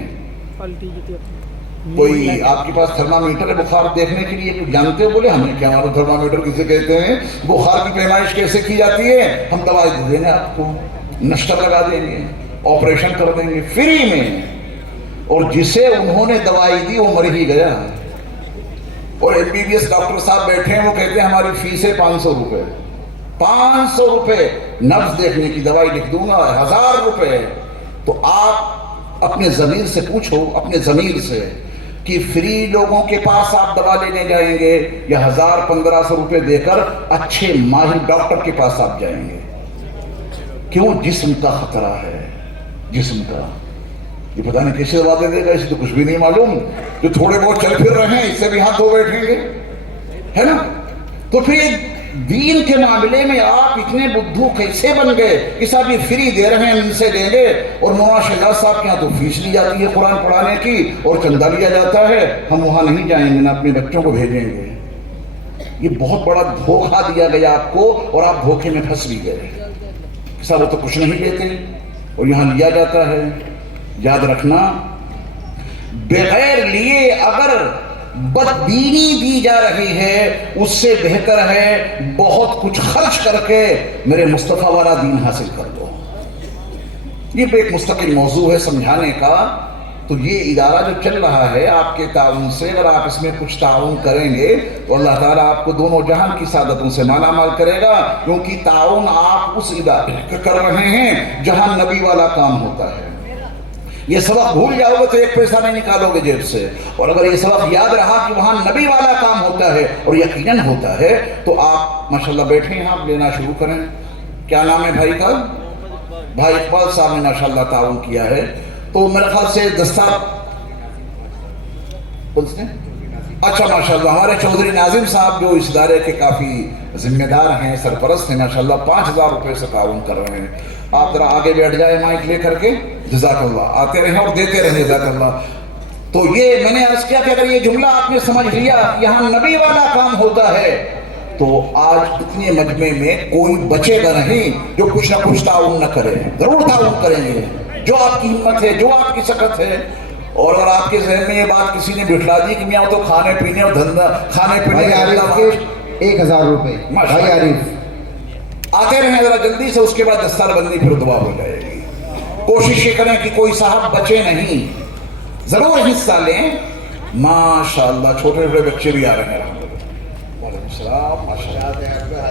کوئی آپ کے پاس تھرمامیٹر ہے بخار دیکھنے کے لیے، کچھ جانتے ہو؟ بولے ہمیں کیا معلوم تھرمامیٹر کسے کہتے ہیں، بخار کی پیمائش کیسے کی جاتی ہے، ہم دوائی دے دیں گے آپ کو، نشتر لگا دیں گے، آپریشن کر دیں گے فری میں۔ اور جسے انہوں نے دوائی دی وہ مر ہی گیا۔ اور MBBS ڈاکٹر صاحب بیٹھے ہیں، وہ کہتے ہیں ہماری فیس ہے 500 روپے، 500 روپے نبض دیکھنے کی، دوائی لکھ دوں گا 1000 روپے۔ تو آپ اپنے ضمیر سے پوچھو، اپنے ضمیر سے، کہ فری لوگوں کے پاس آپ دوا لینے جائیں گے یا 1000-1500 روپے دے کر اچھے ماہر ڈاکٹر کے پاس آپ جائیں گے؟ کیوں؟ جسم کا خطرہ ہے، جسم کا۔ یہ پتہ نہیں کیسے دوا دے دے گا، اسے تو کچھ بھی نہیں معلوم۔ جو تھوڑے بہت چل پھر رہے ہیں اس سے بھی ہاتھ دھو بیٹھیں گے، ہے نا؟ تو پھر دین کے معاملے میں آپ اتنے بدھو کیسے بن گئے کہ صاحب یہ فری دے رہے ہیں ان سے لیں گے؟ اور نواز شہزاد صاحب کے یہاں تو فیس لی جاتی ہے قرآن پڑھانے کی اور چندہ لیا جاتا ہے، ہم وہاں نہیں جائیں گے، نہ اپنے بچوں کو بھیجیں گے۔ یہ بہت بڑا دھوکہ دیا گیا آپ کو اور آپ دھوکے میں پھنس بھی گئے۔ صاحب وہ تو کچھ نہیں لیتے اور یہاں لیا جاتا ہے۔ یاد رکھنا، بغیر لیے اگر بددینی دی جا رہی ہے اس سے بہتر ہے بہت کچھ خرچ کر کے میرے مصطفیٰ والا دین حاصل کر دو۔ یہ ایک مستقل موضوع ہے سمجھانے کا۔ تو یہ ادارہ جو چل رہا ہے آپ کے تعاون سے، اگر آپ اس میں کچھ تعاون کریں گے تو اللہ تعالیٰ آپ کو دونوں جہان کی سعادتوں سے مالا مال کرے گا، کیونکہ تعاون آپ اس ادارے کر رہے ہیں جہاں نبی والا کام ہوتا ہے۔ یہ سبق بھول جاؤ گے تو ایک پیسہ نہیں نکالو گے جیب سے، اور اگر یہ سبق یاد رہا کہ وہاں نبی والا کام ہوتا ہے اور یقیناً ہوتا ہے تو آپ ماشاءاللہ بیٹھے ہیں، آپ لینا شروع کریں۔ کیا نام ہے بھائی کا؟ بھائی اقبال صاحب نے ماشاءاللہ تعاون کیا ہے۔ تو میرے خیال سے دستار اچھا ماشاءاللہ ہمارے چودھری ناظم صاحب جو اس ادارے کے کافی ذمہ دار ہیں، سرپرست ہیں، ماشاءاللہ 5000 روپے سے تعاون کر رہے ہیں۔ آپ ذرا آگے بیٹھ جائیں مائک لے کر کے، جزاک اللہ، آتے رہیں اور دیتے رہیں، جزاک اللہ۔ تو یہ میں نے عرض کیا کہ اگر یہ جملہ آپ نے سمجھ لیا یہاں نبی والا کام ہوتا ہے تو آج اتنے مجمع میں کوئی بچے گا نہیں جو کچھ نہ کچھ تعاون نہ کرے، ضرور تعاون کریں گے جو آپ کی ہمت ہے، جو آپ کی سکت ہے۔ اور اگر آپ کے ذہن میں یہ بات کسی نے بٹھلا دی کہ میاں وہ تو کھانے پینے اور دھندا کھانے پینے بھائی عارف کے 1000 روپے، بھائی عارف آتے رہیں ذرا جلدی سے، اس کے بعد دستار بندی پھر دعا ہو جائے گی۔ کوشش یہ کریں کہ کوئی صاحب بچے نہیں، ضرور حصہ لیں۔ ماشاءاللہ چھوٹے چھوٹے بچے بھی آ رہے ہیں۔ وعلیکم السلام، ماشاءاللہ۔